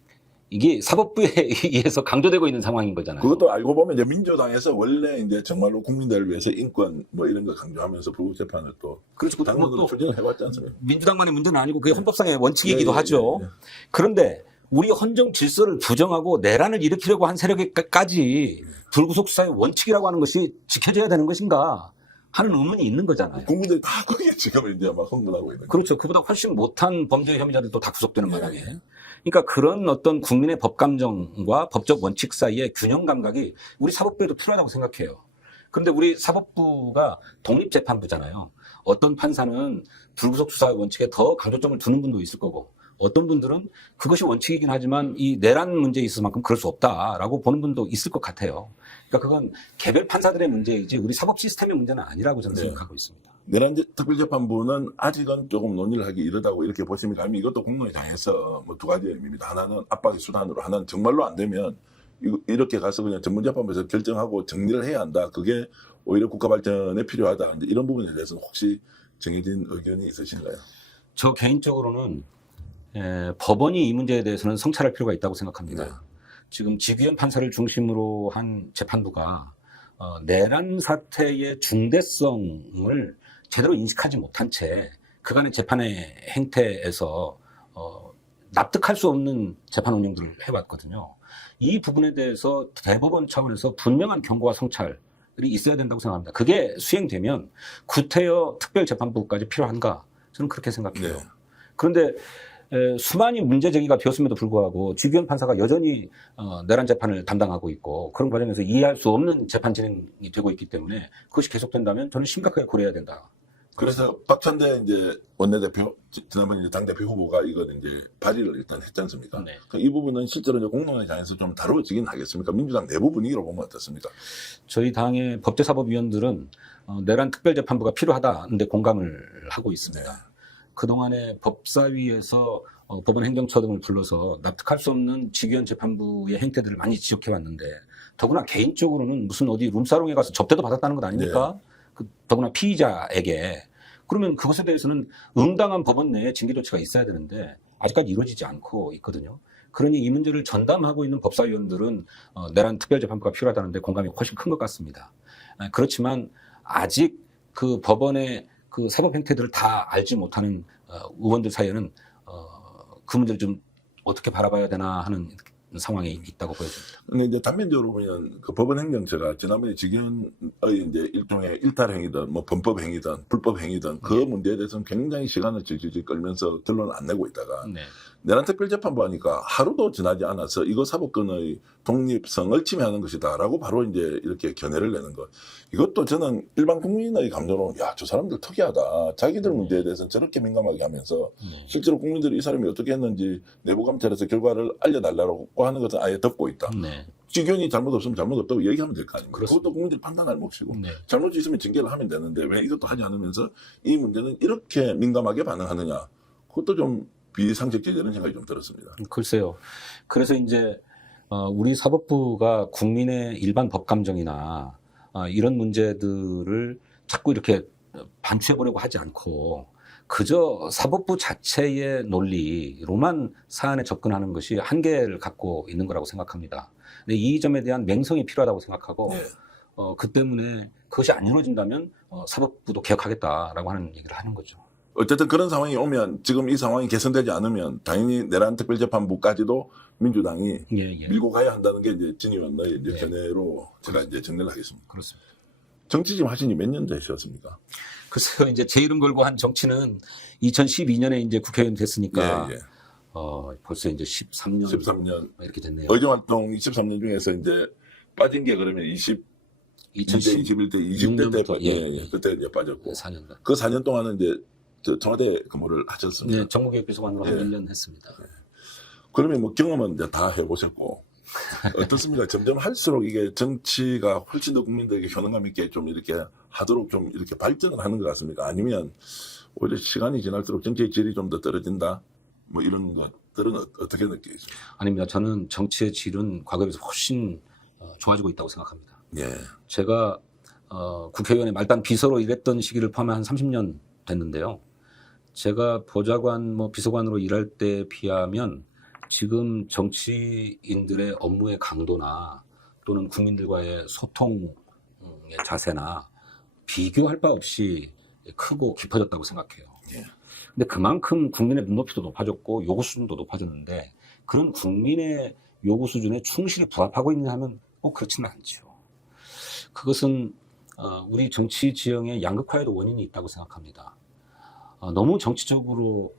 이게 사법부에 의해서 강조되고 있는 상황인 거잖아요. 그것도 알고 보면 이제 민주당에서 원래 이제 정말로 국민들을 위해서 인권 뭐 이런 거 강조하면서 불구속 재판을 또 그렇죠. 당연히 추진을 해봤지 않습니까? 민주당만의 문제는 아니고 그게 헌법상의 원칙이기도 예, 예, 하죠. 예, 예. 그런데 우리 헌정 질서를 부정하고 내란을 일으키려고 한 세력에까지 불구속 수사의 원칙이라고 하는 것이 지켜져야 되는 것인가 하는 의문이 있는 거잖아요. 국민들이 다 거기에 지금 이제 막 흥분하고 있는 거예요. 그렇죠. 그보다 훨씬 못한 범죄 혐의자들도 다 구속되는 마당에. 그러니까 그런 어떤 국민의 법감정과 법적 원칙 사이의 균형 감각이 우리 사법부에도 필요하다고 생각해요. 그런데 우리 사법부가 독립재판부잖아요. 어떤 판사는 불구속 수사 원칙에 더 강조점을 두는 분도 있을 거고, 어떤 분들은 그것이 원칙이긴 하지만 이 내란 문제에 있어서만큼 그럴 수 없다라고 보는 분도 있을 것 같아요. 그러니까 그건 개별 판사들의 문제이지 우리 사법 시스템의 문제는 아니라고 저는 생각하고 있습니다. 내란 특별재판부는 아직은 조금 논의를 하기 이르다고 이렇게 보시면 가면, 이것도 공론의 장에서 뭐 두 가지 의미입니다. 하나는 압박의 수단으로, 하나는 정말로 안 되면 이렇게 가서 그냥 전문재판부에서 결정하고 정리를 해야 한다. 그게 오히려 국가 발전에 필요하다. 이런 부분에 대해서는 혹시 정해진 의견이 있으신가요? 저 개인적으로는 법원이 이 문제에 대해서는 성찰할 필요가 있다고 생각합니다. 네. 지금 지규현 판사를 중심으로 한 재판부가 내란 사태의 중대성을 제대로 인식하지 못한 채 그간의 재판의 행태에서 납득할 수 없는 재판 운영들을 해왔거든요. 이 부분에 대해서 대법원 차원에서 분명한 경고와 성찰이 있어야 된다고 생각합니다. 그게 수행되면 구태여 특별재판부까지 필요한가? 저는 그렇게 생각해요. 네. 그런데 수많이 문제 제기가 되었음에도 불구하고 지규현 판사가 여전히 내란 재판을 담당하고 있고, 그런 과정에서 이해할 수 없는 재판 진행이 되고 있기 때문에 그것이 계속된다면 저는 심각하게 고려해야 된다. 그래서 박찬대 이제 원내대표, 지난번 이제 당대표 후보가 이걸 이제 발의를 일단 했지 않습니까? 네. 이 부분은 실제로 이제 공론의 장에서 좀 다루어지긴 하겠습니까? 민주당 내부 분위기로 보면 어떻습니까? 저희 당의 법제사법위원들은 내란 특별재판부가 필요하다는데 공감을 하고 있습니다. 네. 그동안에 법사위에서 법원 행정처 등을 불러서 납득할 수 없는 지규현 재판부의 행태들을 많이 지적해왔는데, 더구나 개인적으로는 무슨 어디 룸사롱에 가서 접대도 받았다는 것 아닙니까? 더구나 피의자에게. 그러면 그것에 대해서는 응당한 법원 내에 징계 조치가 있어야 되는데 아직까지 이루어지지 않고 있거든요. 그러니 이 문제를 전담하고 있는 법사위원들은 내란 특별재판부가 필요하다는데 공감이 훨씬 큰 것 같습니다. 그렇지만 아직 그 법원의 그 사법 행태들을 다 알지 못하는 의원들 사이에는 그 문제를 좀 어떻게 바라봐야 되나 하는 상황에 있다고 보여집니다. 근데 이제 단면적으로 보면 그 법원 행정처가 지난번에 직연의 이제 일종의 일탈 행위든 뭐 범법 행위든 불법 행위든 그 문제에 대해서는 굉장히 시간을 질질 끌면서 결론을 안 내고 있다가 네. 내란 특별재판부 하니까 하루도 지나지 않아서 이거 사법권의 독립성을 침해하는 것이다라고 바로 이제 이렇게 견해를 내는 것. 이것도 저는 일반 국민의 감정으로 야, 저 사람들 특이하다. 자기들 문제에 대해서는 저렇게 민감하게 하면서 실제로 국민들이 이 사람이 어떻게 했는지 내부 감찰에서 결과를 알려달라고 하는 것은 아예 덮고 있다. 네. 직연이 잘못 없으면 잘못 없다고 얘기하면 될 거 아닙니까? 그렇습니다. 그것도 국민들이 판단할 몫이고 네. 잘못이 있으면 징계를 하면 되는데 왜 이것도 하지 않으면서 이 문제는 이렇게 민감하게 반응하느냐. 그것도 좀 비상식적인 생각이 좀 들었습니다. 글쎄요. 그래서 이제 우리 사법부가 국민의 일반 법 감정이나 이런 문제들을 자꾸 이렇게 반추해보려고 하지 않고 그저 사법부 자체의 논리로만 사안에 접근하는 것이 한계를 갖고 있는 거라고 생각합니다. 근데 이 점에 대한 맹성이 필요하다고 생각하고 네. 그 때문에 그것이 안 이루어진다면 사법부도 개혁하겠다라고 하는 얘기를 하는 거죠. 어쨌든 그런 상황이 오면 지금 이 상황이 개선되지 않으면 당연히 내란 특별재판부까지도 민주당이 예. 밀고 가야 한다는 게 이제 진 의원의 이제 네. 견해로 제가 이제 정리를 하겠습니다. 그렇습니다. 정치 지금 하신 지 몇 년 되셨습니까? 글쎄요, 이제 제 이름 걸고 한 정치는 2012년에 이제 국회의원 됐으니까 예. 벌써 이제 13년 13년 이렇게 됐네요. 의정활동 23년 중에서 이제 빠진 게 그러면 20, 2010 21대, 20대 때 년부터, 예. 그때 이제 빠졌고 4년간. 그 4년 동안은 이제 저 청와대 근무를 하셨습니다. 네, 정무교육비서관으로 한 예. 1년 했습니다. 그러면 뭐 경험은 이제 다 해보셨고 어떻습니까? 점점 할수록 이게 정치가 훨씬 더 국민들에게 효능감 있게 좀 이렇게 하도록 좀 이렇게 발전을 하는 것 같습니까? 아니면 오히려 시간이 지날수록 정치의 질이 좀 더 떨어진다? 뭐 이런 것들은 어떻게 느끼세요? 아닙니다. 저는 정치의 질은 과거에 비해서 훨씬 좋아지고 있다고 생각합니다. 예. 제가 국회의원의 말단 비서로 일했던 시기를 포함해 한 30년 됐는데요. 제가 보좌관 비서관으로 일할 때에 비하면 지금 정치인들의 업무의 강도나 또는 국민들과의 소통의 자세나 비교할 바 없이 크고 깊어졌다고 생각해요. 예. 근데 그만큼 국민의 눈높이도 높아졌고 요구 수준도 높아졌는데 그런 국민의 요구 수준에 충실히 부합하고 있냐 하면 꼭 그렇지는 않죠. 그것은 우리 정치 지형의 양극화에도 원인이 있다고 생각합니다. 너무 정치적으로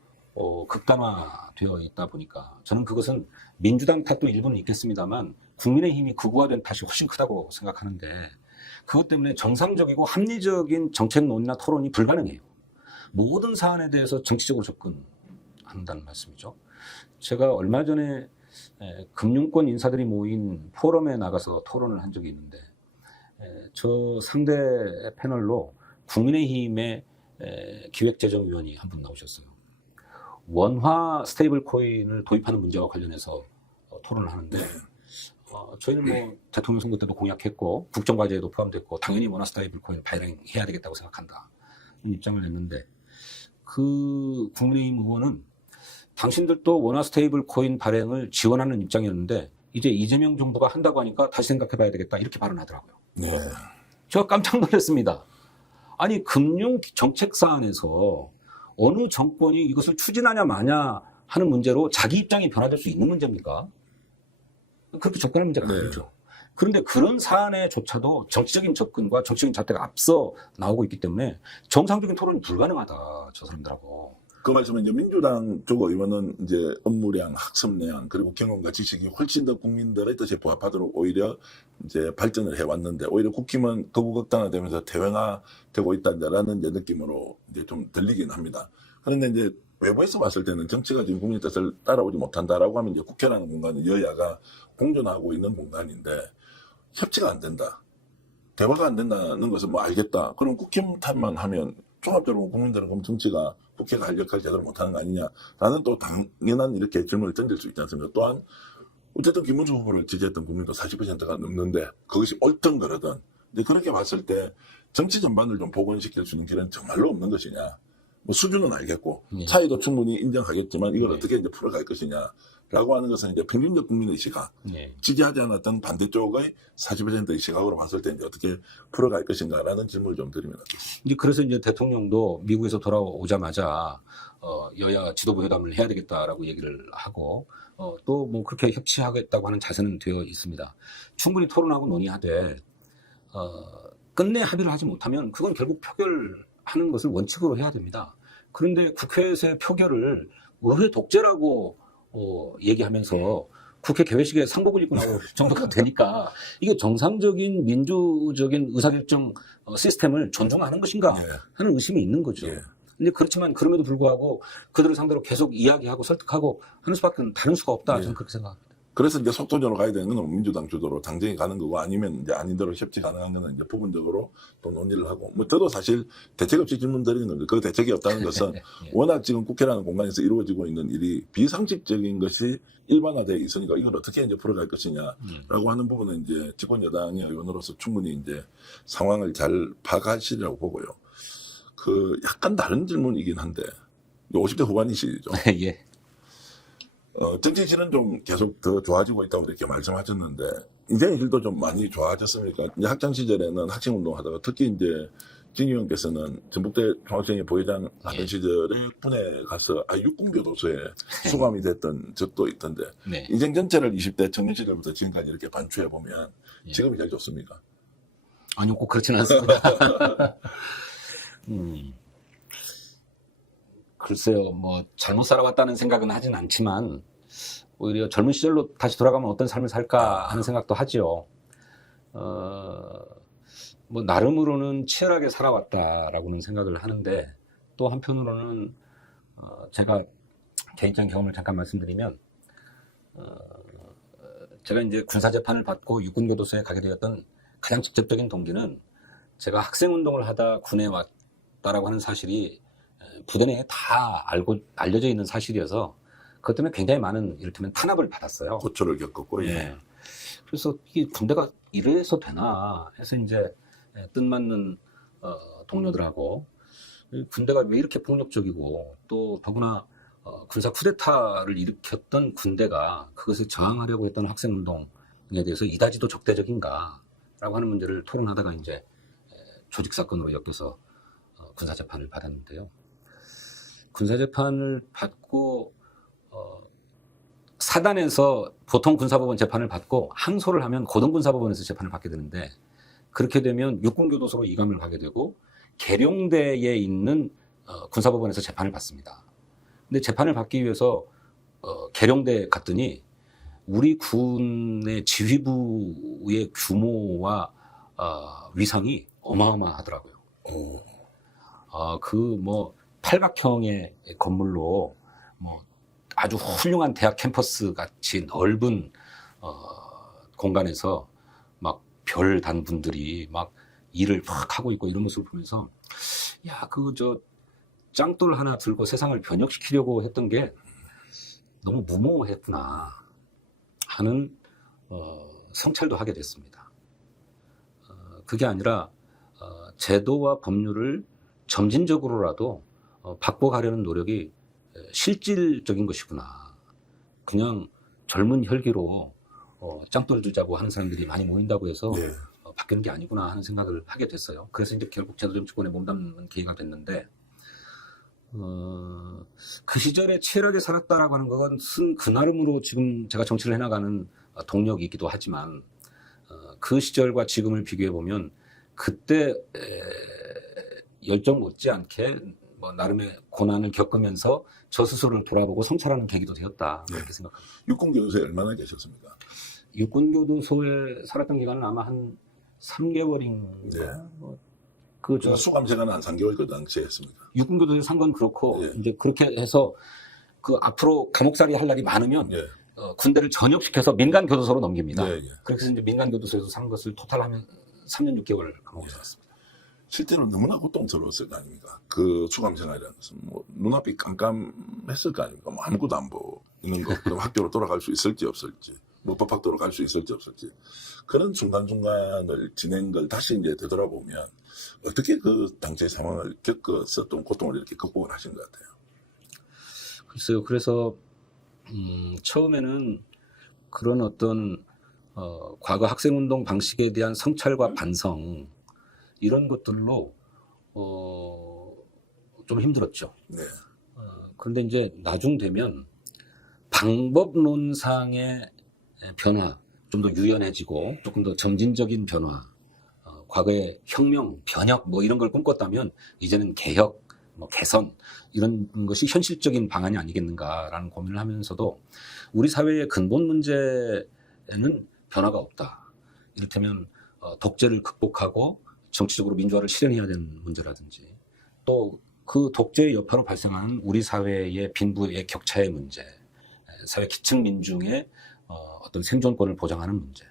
극단화되어 있다 보니까 저는 그것은 민주당 탓도 일부는 있겠습니다만 국민의힘이 극우화된 탓이 훨씬 크다고 생각하는데 그것 때문에 정상적이고 합리적인 정책 논의나 토론이 불가능해요. 모든 사안에 대해서 정치적으로 접근한다는 말씀이죠. 제가 얼마 전에 금융권 인사들이 모인 포럼에 나가서 토론을 한 적이 있는데 저 상대 패널로 국민의힘의 기획재정위원이 한 분 나오셨어요. 원화 스테이블 코인을 도입하는 문제와 관련해서 토론을 하는데 저희는 대통령 선거 때도 공약했고 국정과제에도 포함됐고 당연히 원화 스테이블 코인을 발행해야 되겠다고 생각한다. 이 입장을 냈는데 그 국민의힘 의원은 당신들도 원화 스테이블 코인 발행을 지원하는 입장이었는데 이제 이재명 정부가 한다고 하니까 다시 생각해봐야 되겠다 이렇게 발언하더라고요. 네. 제가 깜짝 놀랐습니다. 아니 금융 정책 사안에서 어느 정권이 이것을 추진하냐 마냐 하는 문제로 자기 입장이 변화될 수 있는 문제입니까? 그렇게 접근하는 문제가 네. 아니죠. 그런데 그런 사안에조차도 정치적인 접근과 정치적인 잣대가 앞서 나오고 있기 때문에 정상적인 토론이 불가능하다. 저 사람들하고. 그 말씀은 이제 민주당 쪽 의원은 이제 업무량, 학습량, 그리고 경험과 지식이 훨씬 더 국민들의 뜻에 부합하도록 오히려 이제 발전을 해왔는데 오히려 국힘은 거부극단화되면서 대형화되고 있다라는 이제 느낌으로 이제 좀 들리긴 합니다. 그런데 이제 외부에서 봤을 때는 정치가 지금 국민 뜻을 따라오지 못한다라고 하면 이제 국회라는 공간은 여야가 공존하고 있는 공간인데 협치가 안 된다. 대화가 안 된다는 것은 알겠다. 그럼 국힘 탓만 하면 종합적으로 국민들은 그럼 정치가 국회가 할 역할을 제대로 못하는 거 아니냐라는 또 당연한 이렇게 질문을 던질 수 있지 않습니까? 또한 어쨌든 김문수 후보를 지지했던 국민도 40%가 넘는데 그것이 옳든 그러든 근데 그렇게 봤을 때 정치 전반을 좀 복원시킬 수 있는 길은 정말로 없는 것이냐. 수준은 알겠고 차이도 충분히 인정하겠지만 이걸 어떻게 이제 풀어갈 것이냐라고 하는 것은 이제 평균적 국민의 시각, 지지하지 않았던 반대쪽의 40%의 시각으로 봤을 때 이제 어떻게 풀어갈 것인가라는 질문을 좀 드립니다. 그래서 이제 대통령도 미국에서 돌아오자마자 여야 지도부 회담을 해야 되겠다라고 얘기를 하고 또 뭐 그렇게 협치하겠다고 하는 자세는 되어 있습니다. 충분히 토론하고 논의하되 끝내 합의를 하지 못하면 그건 결국 표결하는 것을 원칙으로 해야 됩니다. 그런데 국회에서의 표결을 의회 독재라고 얘기하면서 국회 개회식에 상복을 입고 나올 정도가 되니까 이게 정상적인 민주적인 의사결정 시스템을 존중하는 것인가 예. 하는 의심이 있는 거죠. 예. 근데 그렇지만 그럼에도 불구하고 그들을 상대로 계속 이야기하고 설득하고 하는 수밖에 다른 수가 없다. 예. 저는 그렇게 생각합니다. 그래서 이제 속도전으로 가야 되는 건 민주당 주도로 당정이 가는 거고 아니면 이제 아닌대로 협치 가능한 거는 이제 부분적으로 또 논의를 하고 뭐 저도 사실 대책 없이 질문 드리는 건데 그 대책이 없다는 것은 예. 워낙 지금 국회라는 공간에서 이루어지고 있는 일이 비상식적인 것이 일반화되어 있으니까 이걸 어떻게 이제 풀어갈 것이냐라고 하는 부분은 이제 집권 여당의 의원으로서 충분히 이제 상황을 잘 파악하시리라고 보고요. 그 약간 다른 질문이긴 한데 50대 후반이시죠. 예. 정치실은 좀 계속 더 좋아지고 있다고 이렇게 말씀하셨는데, 인생의 질도 좀 많이 좋아졌습니까? 이제 학창 시절에는 학생 운동 하다가 특히 이제 진 의원께서는 전북대 총학생회 부회장 하던 예. 시절에 군에 가서 육군교도소에 수감이 됐던 적도 있던데, 네. 인생 전체를 20대 청년 시절부터 지금까지 이렇게 반추해보면 예. 지금이 제일 좋습니까? 아니요, 꼭 그렇지는 않습니다. 글쎄요, 뭐, 잘못 살아왔다는 생각은 하진 않지만, 오히려 젊은 시절로 다시 돌아가면 어떤 삶을 살까 하는 생각도 하죠. 뭐, 나름으로는 치열하게 살아왔다라고는 생각을 하는데, 또 한편으로는, 제가 개인적인 경험을 잠깐 말씀드리면, 제가 이제 군사재판을 받고 육군교도소에 가게 되었던 가장 직접적인 동기는 제가 학생운동을 하다 군에 왔다라고 하는 사실이 부대 내에 다 알려져 있는 사실이어서 그것 때문에 굉장히 많은 이를테면 탄압을 받았어요. 고초를 겪었고, 예. 그래서 이 군대가 이래서 되나 해서 이제 뜻맞는 동료들하고 군대가 왜 이렇게 폭력적이고 또 더구나 군사 쿠데타를 일으켰던 군대가 그것을 저항하려고 했던 학생운동에 대해서 이다지도 적대적인가라고 하는 문제를 토론하다가 이제 조직사건으로 엮여서 군사재판을 받았는데요. 군사재판을 받고 사단에서 보통 군사법원 재판을 받고 항소를 하면 고등군사법원에서 재판을 받게 되는데 그렇게 되면 육군교도소로 이감을 가게 되고 계룡대에 있는 군사법원에서 재판을 받습니다. 근데 재판을 받기 위해서 계룡대에 갔더니 우리 군의 지휘부의 규모와 위상이 어마어마하더라고요. 그 뭐 팔각형의 건물로 뭐 아주 훌륭한 대학 캠퍼스 같이 넓은 공간에서 막 별 단 분들이 막 일을 막 하고 있고 이런 모습을 보면서 야, 짱돌 하나 들고 세상을 변혁시키려고 했던 게 너무 무모했구나 하는 성찰도 하게 됐습니다. 그게 아니라 제도와 법률을 점진적으로라도 바꿔가려는 노력이 실질적인 것이구나. 그냥 젊은 혈기로 짱돌 두자고 하는 사람들이 많이 모인다고 해서 네. 바뀌는 게 아니구나 하는 생각을 하게 됐어요. 그래서 이제 결국 제도정치권에 몸담는 계기가 됐는데 그 시절에 치열하게 살았다라고 하는 것은 그 나름으로 지금 제가 정치를 해나가는 동력이기도 하지만 그 시절과 지금을 비교해 보면 그때 열정 못지않게 뭐 나름의 고난을 겪으면서 저 스스로를 돌아보고 성찰하는 계기도 되었다 그렇게 생각합니다. 육군교도소에 얼마나 계셨습니까? 육군교도소에 살았던 기간은 아마 한 3개월인가. 네. 그러니까 수감 시간은 한 3개월 그 당시에 했습니까? 육군교도소에 산 건 그렇고 예. 이제 그렇게 해서 그 앞으로 감옥살이 할 날이 많으면 예. 군대를 전역시켜서 민간 교도소로 넘깁니다. 예, 예. 그렇게 해서 이제 민간 교도소에서 산 것을 토탈하면 3년 6개월 감옥에 살았습니다. 실제로 너무나 고통스러웠을 거 아닙니까? 그 수감 생활이라는 것은 뭐 눈앞이 깜깜했을 거 아닙니까? 뭐 아무것도 안 보이는 거, 그럼 학교로 돌아갈 수 있을지 없을지, 뭐 법학도로 갈 수 있을지 없을지 그런 순간순간을 지낸 걸 다시 이제 되돌아보면 어떻게 그 당시의 상황을 겪었었던 고통을 이렇게 극복을 하신 것 같아요. 글쎄요. 그래서 처음에는 그런 어떤 과거 학생운동 방식에 대한 성찰과 반성 이런 것들로 좀 힘들었죠. 네. 그런데 이제 나중 되면 방법론상의 변화, 좀 더 유연해지고 조금 더 점진적인 변화, 과거에 혁명, 변혁 뭐 이런 걸 꿈꿨다면 이제는 개혁, 뭐 개선 이런 것이 현실적인 방안이 아니겠는가라는 고민을 하면서도 우리 사회의 근본 문제에는 변화가 없다. 이를테면 독재를 극복하고 정치적으로 민주화를 실현해야 되는 문제라든지 또 그 독재의 여파로 발생하는 우리 사회의 빈부의 격차의 문제, 사회 기층 민중의 어떤 생존권을 보장하는 문제,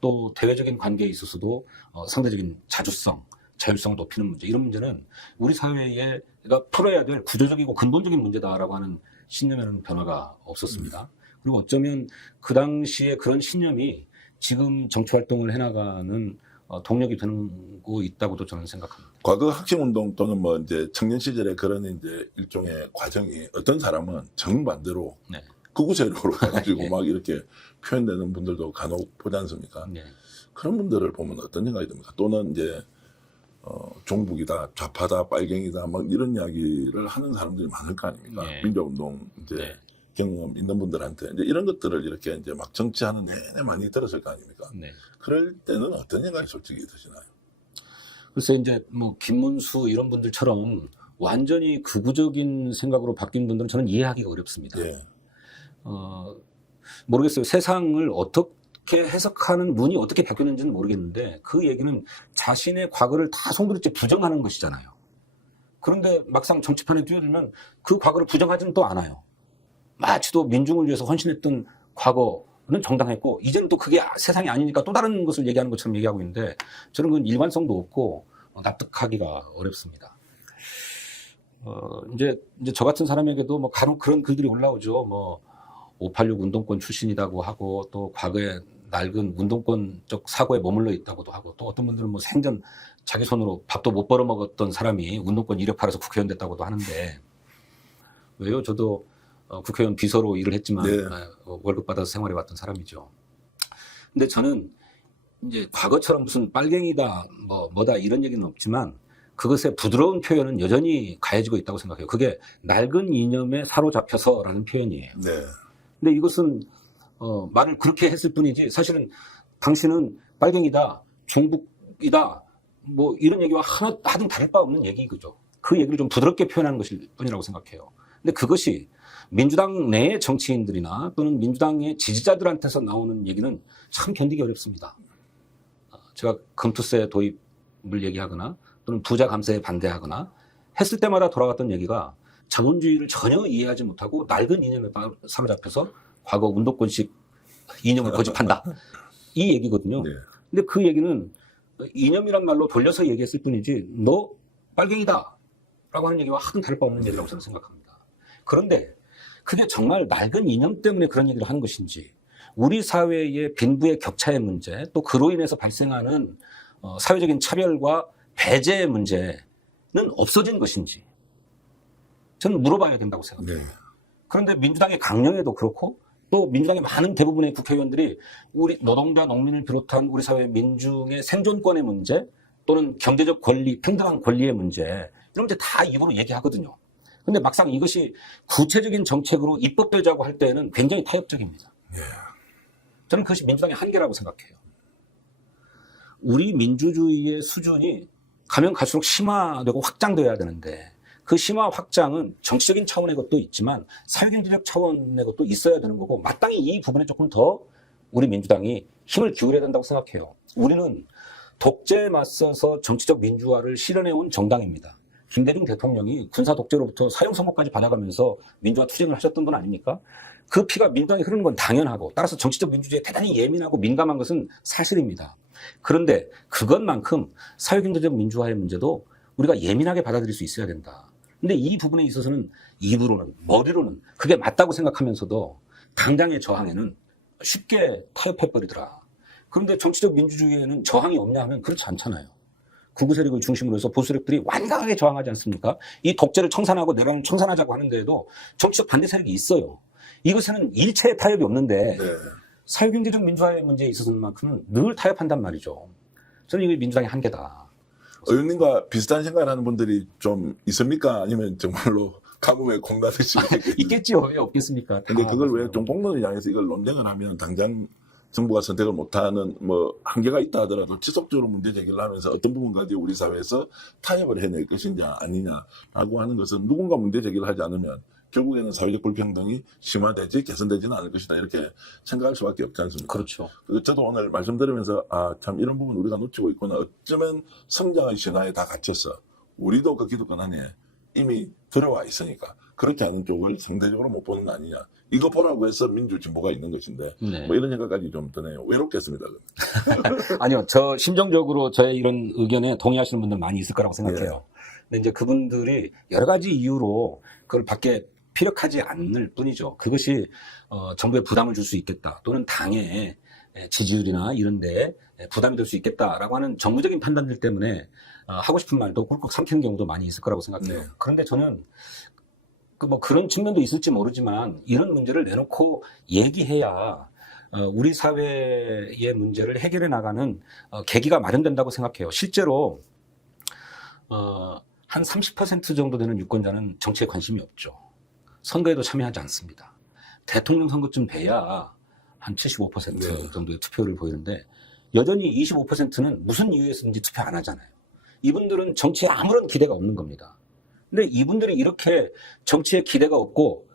또 대외적인 관계에 있어서도 상대적인 자주성, 자율성을 높이는 문제, 이런 문제는 우리 사회가 풀어야 될 구조적이고 근본적인 문제다라고 하는 신념에는 변화가 없었습니다. 그리고 어쩌면 그 당시에 그런 신념이 지금 정치활동을 해나가는 동력이 되고 있다고도 저는 생각합니다. 과거 학생운동 또는 뭐 이제 청년 시절에 그런 이제 일종의 과정이 어떤 사람은 정반대로 네. 극우 세력으로 가가지고 예. 막 이렇게 표현되는 분들도 간혹 보지 않습니까? 네. 그런 분들을 보면 어떤 생각이 듭니까? 또는 이제 종북이다, 좌파다, 빨갱이다, 막 이런 이야기를 하는 사람들이 많을 거 아닙니까? 네. 민주운동 이제 네. 경험 있는 분들한테 이제 이런 것들을 이렇게 이제 막 정치하는 내내 많이 들었을 거 아닙니까? 네. 그럴 때는 어떤 생각이 솔직히 드시나요? 글쎄 이제 뭐 김문수 이런 분들처럼 완전히 극우적인 생각으로 바뀐 분들은 저는 이해하기가 어렵습니다. 예. 모르겠어요. 세상을 어떻게 해석하는 눈이 어떻게 바뀌었는지는 모르겠는데 그 얘기는 자신의 과거를 다 송두리째 부정하는 것이잖아요. 그런데 막상 정치판에 뛰어들면 그 과거를 부정하지는 또 않아요. 마치도 민중을 위해서 헌신했던 과거는 정당했고 이제는 또 그게 세상이 아니니까 또 다른 것을 얘기하는 것처럼 얘기하고 있는데 저는 그건 일관성도 없고 납득하기가 어렵습니다. 이제 저 같은 사람에게도 뭐 간혹 그런 글들이 올라오죠. 뭐 586 운동권 출신이라고 하고 또 과거에 낡은 운동권적 사고에 머물러 있다고도 하고 또 어떤 분들은 뭐 생전 자기 손으로 밥도 못 벌어 먹었던 사람이 운동권 이력팔아서 국회의원 됐다고도 하는데 왜요? 저도 국회의원 비서로 일을 했지만 네. 월급 받아서 생활해 왔던 사람이죠. 근데 저는 이제 과거처럼 무슨 빨갱이다 뭐다 이런 얘기는 없지만 그것의 부드러운 표현은 여전히 가해지고 있다고 생각해요. 그게 낡은 이념에 사로잡혀서라는 표현이에요. 네. 근데 이것은 말을 그렇게 했을 뿐이지 사실은 당신은 빨갱이다, 종북이다 뭐 이런 얘기와 하나도 다를 바 없는 얘기죠. 그 얘기를 좀 부드럽게 표현하는 것일 뿐이라고 생각해요. 근데 그것이 민주당 내의 정치인들이나 또는 민주당의 지지자들한테서 나오는 얘기는 참 견디기 어렵습니다. 제가 금투세 도입을 얘기하거나 또는 부자 감세에 반대하거나 했을 때마다 돌아갔던 얘기가 자본주의를 전혀 이해하지 못하고 낡은 이념에 사로잡혀서 과거 운동권식 이념을 고집한다. 이 얘기거든요. 네. 근데 그 얘기는 이념이란 말로 돌려서 얘기했을 뿐이지 너 빨갱이다 라고 하는 얘기와 하등 다를 바 없는 얘기라고 저는 생각합니다. 그런데 그게 정말 낡은 이념 때문에 그런 얘기를 하는 것인지 우리 사회의 빈부의 격차의 문제 또 그로 인해서 발생하는 사회적인 차별과 배제의 문제는 없어진 것인지 저는 물어봐야 된다고 생각해요. 네. 그런데 민주당의 강령에도 그렇고 또 민주당의 많은 대부분의 국회의원들이 우리 노동자 농민을 비롯한 우리 사회 민중의 생존권의 문제 또는 경제적 권리, 평등한 권리의 문제 이런 문제 다 입으로 얘기하거든요. 근데 막상 이것이 구체적인 정책으로 입법되자고 할 때는 굉장히 타협적입니다. 예. 저는 그것이 민주당의 한계라고 생각해요. 우리 민주주의의 수준이 가면 갈수록 심화되고 확장돼야 되는데 그 심화 확장은 정치적인 차원의 것도 있지만 사회경제적 차원의 것도 있어야 되는 거고 마땅히 이 부분에 조금 더 우리 민주당이 힘을 기울여야 된다고 생각해요. 우리는 독재에 맞서서 정치적 민주화를 실현해온 정당입니다. 김대중 대통령이 군사 독재로부터 사형 선고까지 받아가면서 민주화 투쟁을 하셨던 분 아닙니까? 그 피가 민주당에 흐르는 건 당연하고 따라서 정치적 민주주의에 대단히 예민하고 민감한 것은 사실입니다. 그런데 그것만큼 사회경제적 민주화의 문제도 우리가 예민하게 받아들일 수 있어야 된다. 근데 이 부분에 있어서는 입으로는 머리로는 그게 맞다고 생각하면서도 당장의 저항에는 쉽게 타협해버리더라. 그런데 정치적 민주주의에는 저항이 없냐 하면 그렇지 않잖아요. 극우 세력을 중심으로 해서 보수 세력들이 완강하게 저항하지 않습니까? 이 독재를 청산하고 내란을 청산하자고 하는 데에도 정치적 반대 세력이 있어요. 이것에는 일체의 타협이 없는데 네. 사회경제적 민주화의 문제에 있어서만큼은 늘 타협한단 말이죠. 저는 이게 민주당의 한계다. 의원님과 비슷한 생각을 하는 분들이 좀 있습니까? 아니면 정말로 가뭄에 콩나듯이. 있겠지요. 왜 없겠습니까? 근데 다 그걸 왜 맞아요. 정복론을 향해서 이걸 논쟁을 하면 당장 정부가 선택을 못하는 뭐 한계가 있다 하더라도 지속적으로 문제 제기를 하면서 어떤 부분까지 우리 사회에서 타협을 해낼 것이냐 아니냐라고 하는 것은 누군가 문제 제기를 하지 않으면 결국에는 사회적 불평등이 심화되지 개선되지는 않을 것이다 이렇게 생각할 수밖에 없지 않습니까? 그렇죠. 저도 오늘 말씀 들으면서 참 이런 부분 우리가 놓치고 있구나. 어쩌면 성장의 신화에 다 갇혀서 우리도 그 기득권 안에 이미 들어와 있으니까 그렇지 않은 쪽을 상대적으로 못 보는 거 아니냐. 이거 보라고 해서 민주진보가 있는 것인데 네. 뭐 이런 생각까지 좀 드네요. 외롭겠습니다. 아니요, 저 심정적으로 저의 이런 의견에 동의하시는 분들 많이 있을 거라고 생각해요. 근데 이제 그분들이 여러 가지 이유로 그걸 밖에 피력하지 않을 뿐이죠. 그것이 정부에 부담을 줄 수 있겠다, 또는 당의 지지율이나 이런데 부담이 될 수 있겠다라고 하는 정무적인 판단들 때문에 하고 싶은 말도 꿀꺽 삼키는 경우도 많이 있을 거라고 생각해요. 네. 그런데 저는 뭐 그런 측면도 있을지 모르지만 이런 문제를 내놓고 얘기해야 우리 사회의 문제를 해결해 나가는 계기가 마련된다고 생각해요. 실제로 한 30% 정도 되는 유권자는 정치에 관심이 없죠. 선거에도 참여하지 않습니다. 대통령 선거쯤 돼야 한 75% 네. 정도의 투표를 보이는데 여전히 25%는 무슨 이유에서든지 투표 안 하잖아요. 이분들은 정치에 아무런 기대가 없는 겁니다. 근데 이분들이 이렇게 정치에 기대가 없고,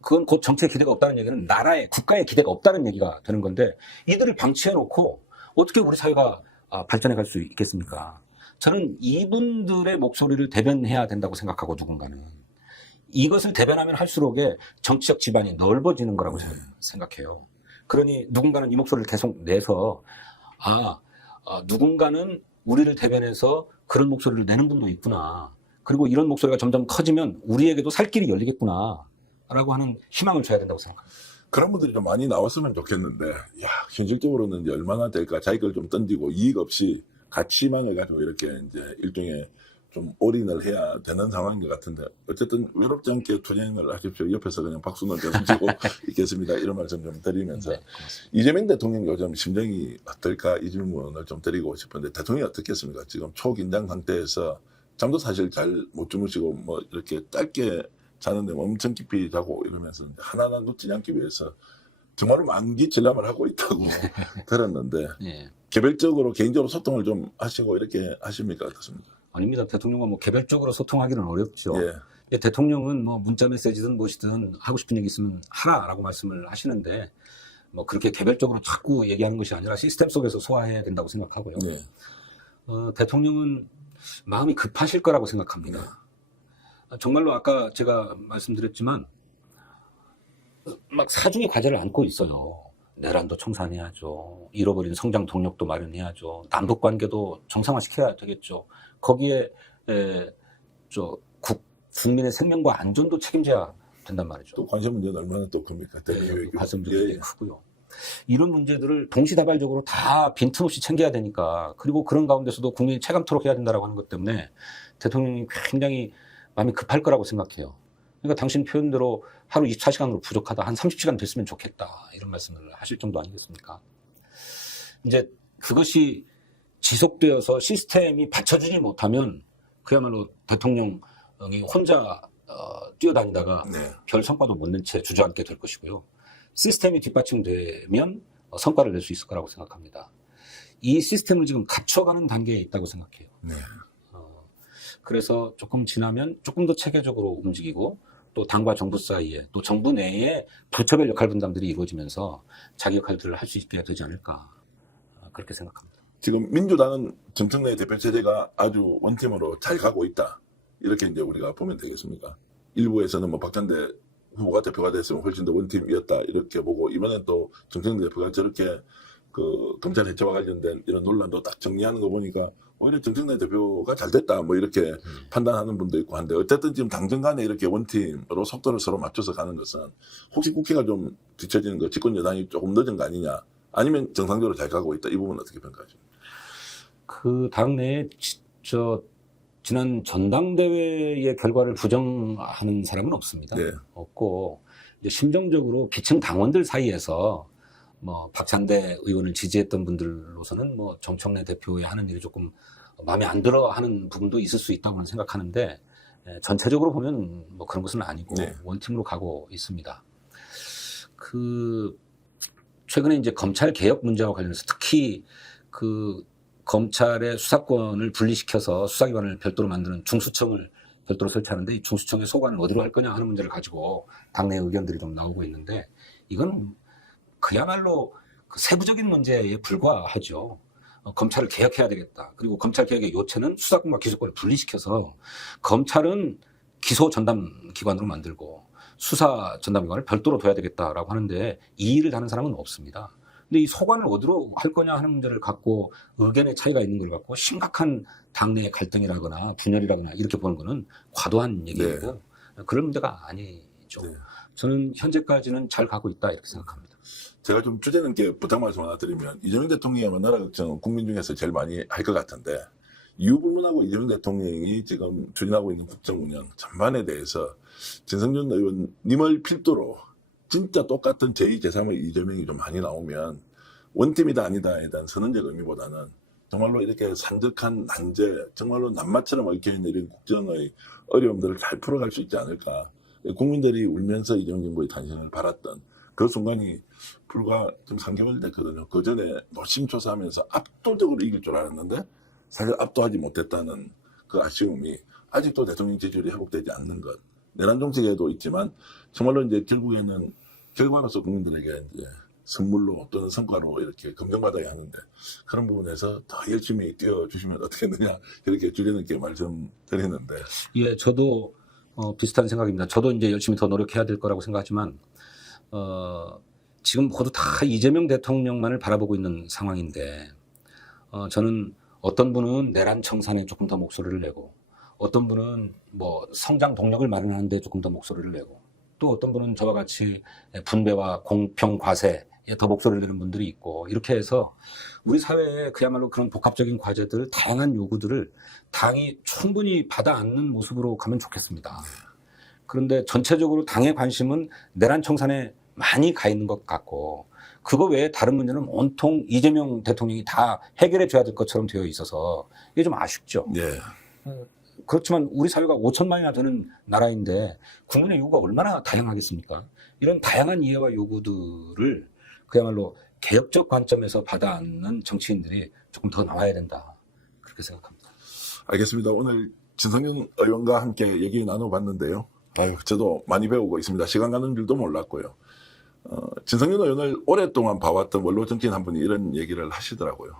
그건 곧 정치에 기대가 없다는 얘기는 나라에, 국가에 기대가 없다는 얘기가 되는 건데, 이들을 방치해놓고 어떻게 우리 사회가 발전해 갈 수 있겠습니까? 저는 이분들의 목소리를 대변해야 된다고 생각하고, 누군가는 이것을 대변하면 할수록에 정치적 지반이 넓어지는 거라고 저는 생각해요. 그러니 누군가는 이 목소리를 계속 내서 누군가는 우리를 대변해서 그런 목소리를 내는 분도 있구나. 그리고 이런 목소리가 점점 커지면 우리에게도 살 길이 열리겠구나 라고 하는 희망을 줘야 된다고 생각합니다. 그런 분들이 좀 많이 나왔으면 좋겠는데 현실적으로는 이제 얼마나 될까. 자기 걸 좀 던지고 이익 없이 가치만을 가지고 이렇게 이제 일종의 좀 올인을 해야 되는 상황인 것 같은데 어쨌든 외롭지 않게 투쟁을 하십시오. 옆에서 그냥 박수는 좀 치고 있겠습니다. 이런 말씀 좀 드리면서 네, 고맙습니다. 이재명 대통령 요즘 심정이 어떨까 이 질문을 좀 드리고 싶은데 대통령이 어떻겠습니까? 지금 초긴장 상태에서 잠도 사실 잘 못 주무시고 뭐 이렇게 짧게 자는데 엄청 깊이 자고 이러면서 하나하나 놓치지 않기 위해서 정말로 만기 전략을 하고 있다고 들었는데 네. 개별적으로 개인적으로 소통을 좀 하시고 이렇게 하십니까? 어떻습니까? 아닙니다. 대통령과 뭐 개별적으로 소통하기는 어렵죠. 예. 대통령은 뭐 문자 메시지든 무엇이든 하고 싶은 얘기 있으면 하라라고 말씀을 하시는데 뭐 그렇게 개별적으로 자꾸 얘기하는 것이 아니라 시스템 속에서 소화해야 된다고 생각하고요. 네. 대통령은 마음이 급하실 거라고 생각합니다. 정말로 아까 제가 말씀드렸지만 막 사중의 과제를 안고 있어요. 내란도 청산해야죠. 잃어버린 성장 동력도 마련해야죠. 남북 관계도 정상화시켜야 되겠죠. 거기에 국민의 생명과 안전도 책임져야 된단 말이죠. 또 관심 문제는 얼마나 또 큽니까? 관심도 굉장히 크고요. 이런 문제들을 동시다발적으로 다 빈틈없이 챙겨야 되니까, 그리고 그런 가운데서도 국민이 체감토록 해야 된다고 하는 것 때문에 대통령이 굉장히 마음이 급할 거라고 생각해요. 그러니까 당신 표현대로 하루 24시간으로 부족하다, 한 30시간 됐으면 좋겠다, 이런 말씀을 하실 정도 아니겠습니까? 이제 그것이 지속되어서 시스템이 받쳐주지 못하면 그야말로 대통령이 혼자 뛰어다니다가 네. 별 성과도 못 낸 채 주저앉게 될 것이고요. 시스템이 뒷받침되면 성과를 낼 수 있을 거라고 생각합니다. 이 시스템을 지금 갖춰가는 단계에 있다고 생각해요. 네. 그래서 조금 지나면 조금 더 체계적으로 움직이고, 또 당과 정부 사이에, 또 정부 내에 부처별 역할 분담들이 이루어지면서 자기 역할들을 할 수 있게 되지 않을까, 그렇게 생각합니다. 지금 민주당은 정청래 대표 체제가 아주 원팀으로 잘 가고 있다. 이렇게 이제 우리가 보면 되겠습니까? 일부에서는 뭐 박찬대 후보가 대표가 됐으면 훨씬 더 원팀이었다. 이렇게 보고, 이번엔 또 정청래 대표가 저렇게 그 검찰 해체와 관련된 이런 논란도 딱 정리하는 거 보니까 오히려 정청래 대표가 잘 됐다. 뭐 이렇게 판단하는 분도 있고 한데, 어쨌든 지금 당정 간에 이렇게 원팀으로 속도를 서로 맞춰서 가는 것은 혹시 국회가 좀 뒤처지는 거, 집권 여당이 조금 늦은 거 아니냐, 아니면 정상적으로 잘 가고 있다. 이 부분은 어떻게 평가하십니까? 그 당내에 지난 전당대회의 결과를 부정하는 사람은 없습니다. 네. 없고, 이제 심정적으로 기층 당원들 사이에서 뭐 박찬대 의원을 지지했던 분들로서는 뭐 정청래 대표의 하는 일이 조금 마음에 안 들어 하는 부분도 있을 수 있다고는 생각하는데, 전체적으로 보면 뭐 그런 것은 아니고 네. 원팀으로 가고 있습니다. 최근에 이제 검찰 개혁 문제와 관련해서 특히 검찰의 수사권을 분리시켜서 수사기관을 별도로 만드는 중수청을 별도로 설치하는데 이 중수청의 소관을 어디로 할 거냐 하는 문제를 가지고 당내 의견들이 좀 나오고 있는데 이건 그야말로 세부적인 문제에 불과하죠. 검찰을 개혁해야 되겠다. 그리고 검찰 개혁의 요체는 수사권과 기소권을 분리시켜서 검찰은 기소 전담 기관으로 만들고 수사 전담 기관을 별도로 둬야 되겠다라고 하는데 이 일을 하는 사람은 없습니다. 근데 이 소관을 어디로 할 거냐 하는 문제를 갖고 의견의 차이가 있는 걸 갖고 심각한 당내 갈등이라거나 분열이라거나 이렇게 보는 거는 과도한 얘기이고 그런 문제가 아니죠. 네. 저는 현재까지는 잘 가고 있다 이렇게 생각합니다. 제가 좀 주제는 게 부탁 말씀 하나 드리면 이재명 대통령이 나라 걱정은 국민 중에서 제일 많이 할 것 같은데 이유불문하고 이재명 대통령이 지금 추진하고 있는 국정 운영 전반에 대해서 진성준 의원님을 필두로 진짜 똑같은 제2, 제3의 이재명이 좀 많이 나오면 원팀이다 아니다에 대한 선언적 의미보다는 정말로 이렇게 산적한 난제, 정말로 낱마처럼 얽혀있는 이런 국정의 어려움들을 잘 풀어갈 수 있지 않을까. 국민들이 울면서 이재명 정부의 탄생을 바랐던 그 순간이 불과 좀 3개월 됐거든요. 그 전에 노심초사하면서 압도적으로 이길 줄 알았는데 사실 압도하지 못했다는 그 아쉬움이 아직도 대통령 지지율이 회복되지 않는 것. 내란 정책에도 있지만 정말로 이제 결국에는 결과로서 국민들에게 이제 선물로 또는 성과로 이렇게 검증받아야 하는데 그런 부분에서 더 열심히 뛰어주시면 어떻겠느냐 이렇게 주제는 있게 말씀드리는데. 예, 저도 비슷한 생각입니다. 저도 이제 열심히 더 노력해야 될 거라고 생각하지만 지금 모두 다 이재명 대통령만을 바라보고 있는 상황인데 저는 어떤 분은 내란 청산에 조금 더 목소리를 내고 어떤 분은 뭐 성장 동력을 마련하는데 조금 더 목소리를 내고 또 어떤 분은 저와 같이 분배와 공평 과세에 더 목소리를 내는 분들이 있고 이렇게 해서 우리 사회에 그야말로 그런 복합적인 과제들 다양한 요구들을 당이 충분히 받아 안는 모습으로 가면 좋겠습니다. 그런데 전체적으로 당의 관심은 내란 청산에 많이 가 있는 것 같고 그거 외에 다른 문제는 온통 이재명 대통령이 다 해결해 줘야 될 것처럼 되어 있어서 이게 좀 아쉽죠. 예. 그렇지만 우리 사회가 5천만이나 되는 나라인데 국민의 요구가 얼마나 다양하겠습니까? 이런 다양한 이해와 요구들을 그야말로 개혁적 관점에서 받아 안는 정치인들이 조금 더 나와야 된다. 그렇게 생각합니다. 알겠습니다. 오늘 진성준 의원과 함께 얘기 나눠봤는데요. 저도 많이 배우고 있습니다. 시간 가는 줄도 몰랐고요. 진성준 의원을 오랫동안 봐왔던 원로 정치인 한 분이 이런 얘기를 하시더라고요.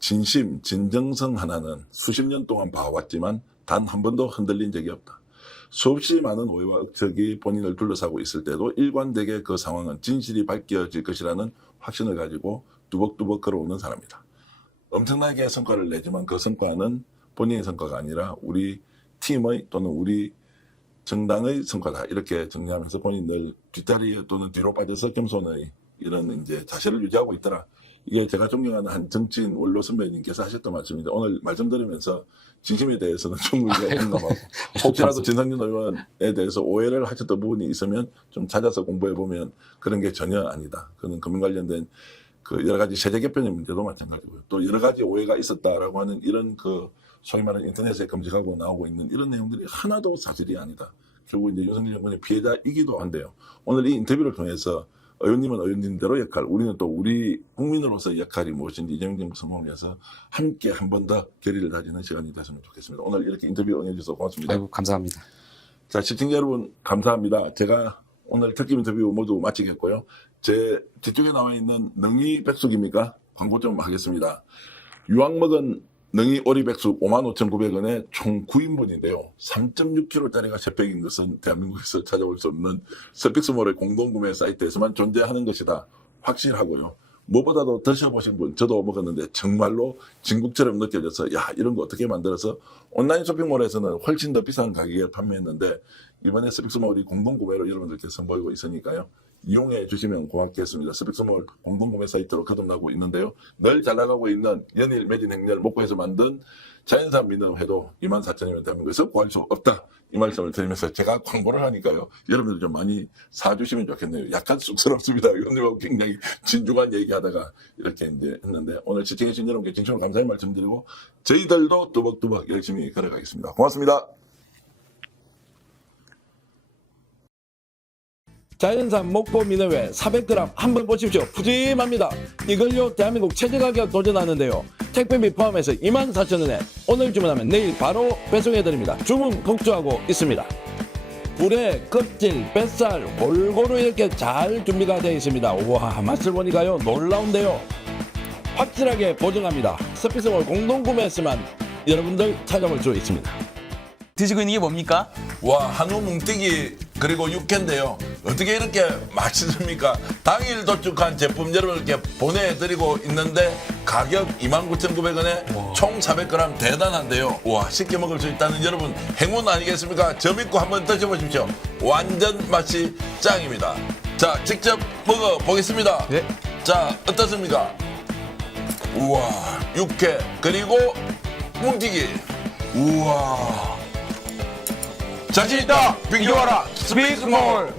진심, 진정성 하나는 수십 년 동안 봐왔지만 단 한 번도 흔들린 적이 없다. 수없이 많은 오해와 억측이 본인을 둘러싸고 있을 때도 일관되게 그 상황은 진실이 밝혀질 것이라는 확신을 가지고 뚜벅뚜벅 걸어오는 사람이다. 엄청나게 성과를 내지만 그 성과는 본인의 성과가 아니라 우리 팀의 또는 우리 정당의 성과다. 이렇게 정리하면서 본인 늘 뒷다리에 또는 뒤로 빠져서 겸손의 이런 이제 자세를 유지하고 있더라. 이게 제가 존경하는 한 정치인 원로 선배님께서 하셨던 말씀인데 오늘 말씀 들으면서 진심에 대해서는 충분히 공감하고 혹시라도 진성준 의원에 대해서 오해를 하셨던 부분이 있으면 좀 찾아서 공부해보면 그런 게 전혀 아니다. 그는 금융 관련된 그 여러 가지 세제 개편의 문제도 마찬가지고요. 또 여러 가지 오해가 있었다라고 하는 이런 소위 말하는 인터넷에 검색하고 나오고 있는 이런 내용들이 하나도 사실이 아니다. 결국 이제 윤석열 정권의 피해자이기도 한데요. 오늘 이 인터뷰를 통해서 의원님은 의원님대로 역할, 우리는 또 우리 국민으로서의 역할이 무엇인지 이재명 정부 성공해서 함께 한 번 더 결의를 다지는 시간이 됐으면 좋겠습니다. 오늘 이렇게 인터뷰 응해주셔서 고맙습니다. 아이고, 감사합니다. 자, 시청자 여러분 감사합니다. 제가 오늘 특집 인터뷰 모두 마치겠고요. 제 뒤쪽에 나와 있는 능이 백숙입니까? 광고 좀 하겠습니다. 유황 먹은 능이 오리 백숙 55,900원에 총 9인분인데요. 3.6kg짜리가 3팩인 것은 대한민국에서 찾아볼 수 없는 서픽스몰의 공동구매 사이트에서만 존재하는 것이다. 확실하고요. 무엇보다도 드셔보신 분, 저도 먹었는데 정말로 진국처럼 느껴져서 야, 이런 거 어떻게 만들어서 온라인 쇼핑몰에서는 훨씬 더 비싼 가격에 판매했는데 이번에 서픽스몰이 공동구매로 여러분들께 선보이고 있으니까요. 이용해 주시면 고맙겠습니다. 서픽스몰 공동구매 사이트로 거듭나고 있는데요. 늘 잘 나가고 있는 연일 매진 행렬 목포에서 만든 자연산 민음회도 24,000원이면 대한민국에서 구할 수 없다. 이 말씀을 드리면서 제가 광고를 하니까요. 여러분들 좀 많이 사주시면 좋겠네요. 약간 쑥스럽습니다. 의원님하고 굉장히 진중한 얘기하다가 이렇게 이제 했는데 오늘 시청해주신 여러분께 진심으로 감사의 말씀드리고 저희들도 뚜벅뚜벅 열심히 걸어가겠습니다. 고맙습니다. 자연산 목포 미네회 400g 한번 보십시오. 푸짐합니다. 이걸요 대한민국 최저가격 도전하는데요. 택배비 포함해서 24,000원에 오늘 주문하면 내일 바로 배송해드립니다. 주문 폭주하고 있습니다. 굴의 껍질, 뱃살 골고루 이렇게 잘 준비가 되어 있습니다. 우와, 맛을 보니까요 놀라운데요. 확실하게 보증합니다. 서피스몰 공동구매에서만 여러분들 찾아볼 수 있습니다. 드시고 있는 게 뭡니까? 와, 한우 뭉티기 그리고 육회인데요. 어떻게 이렇게 맛있습니까? 당일 도축한 제품 여러분께 보내드리고 있는데 가격 29,900원에 총 400g 대단한데요. 와, 쉽게 먹을 수 있다는 여러분 행운 아니겠습니까? 저 믿고 한번 드셔보십시오. 완전 맛이 짱입니다. 자, 직접 먹어보겠습니다. 네. 자, 어떻습니까? 우와, 육회 그리고 뭉티기. 우와. 자신 있다. 비교하라. 스피스몰.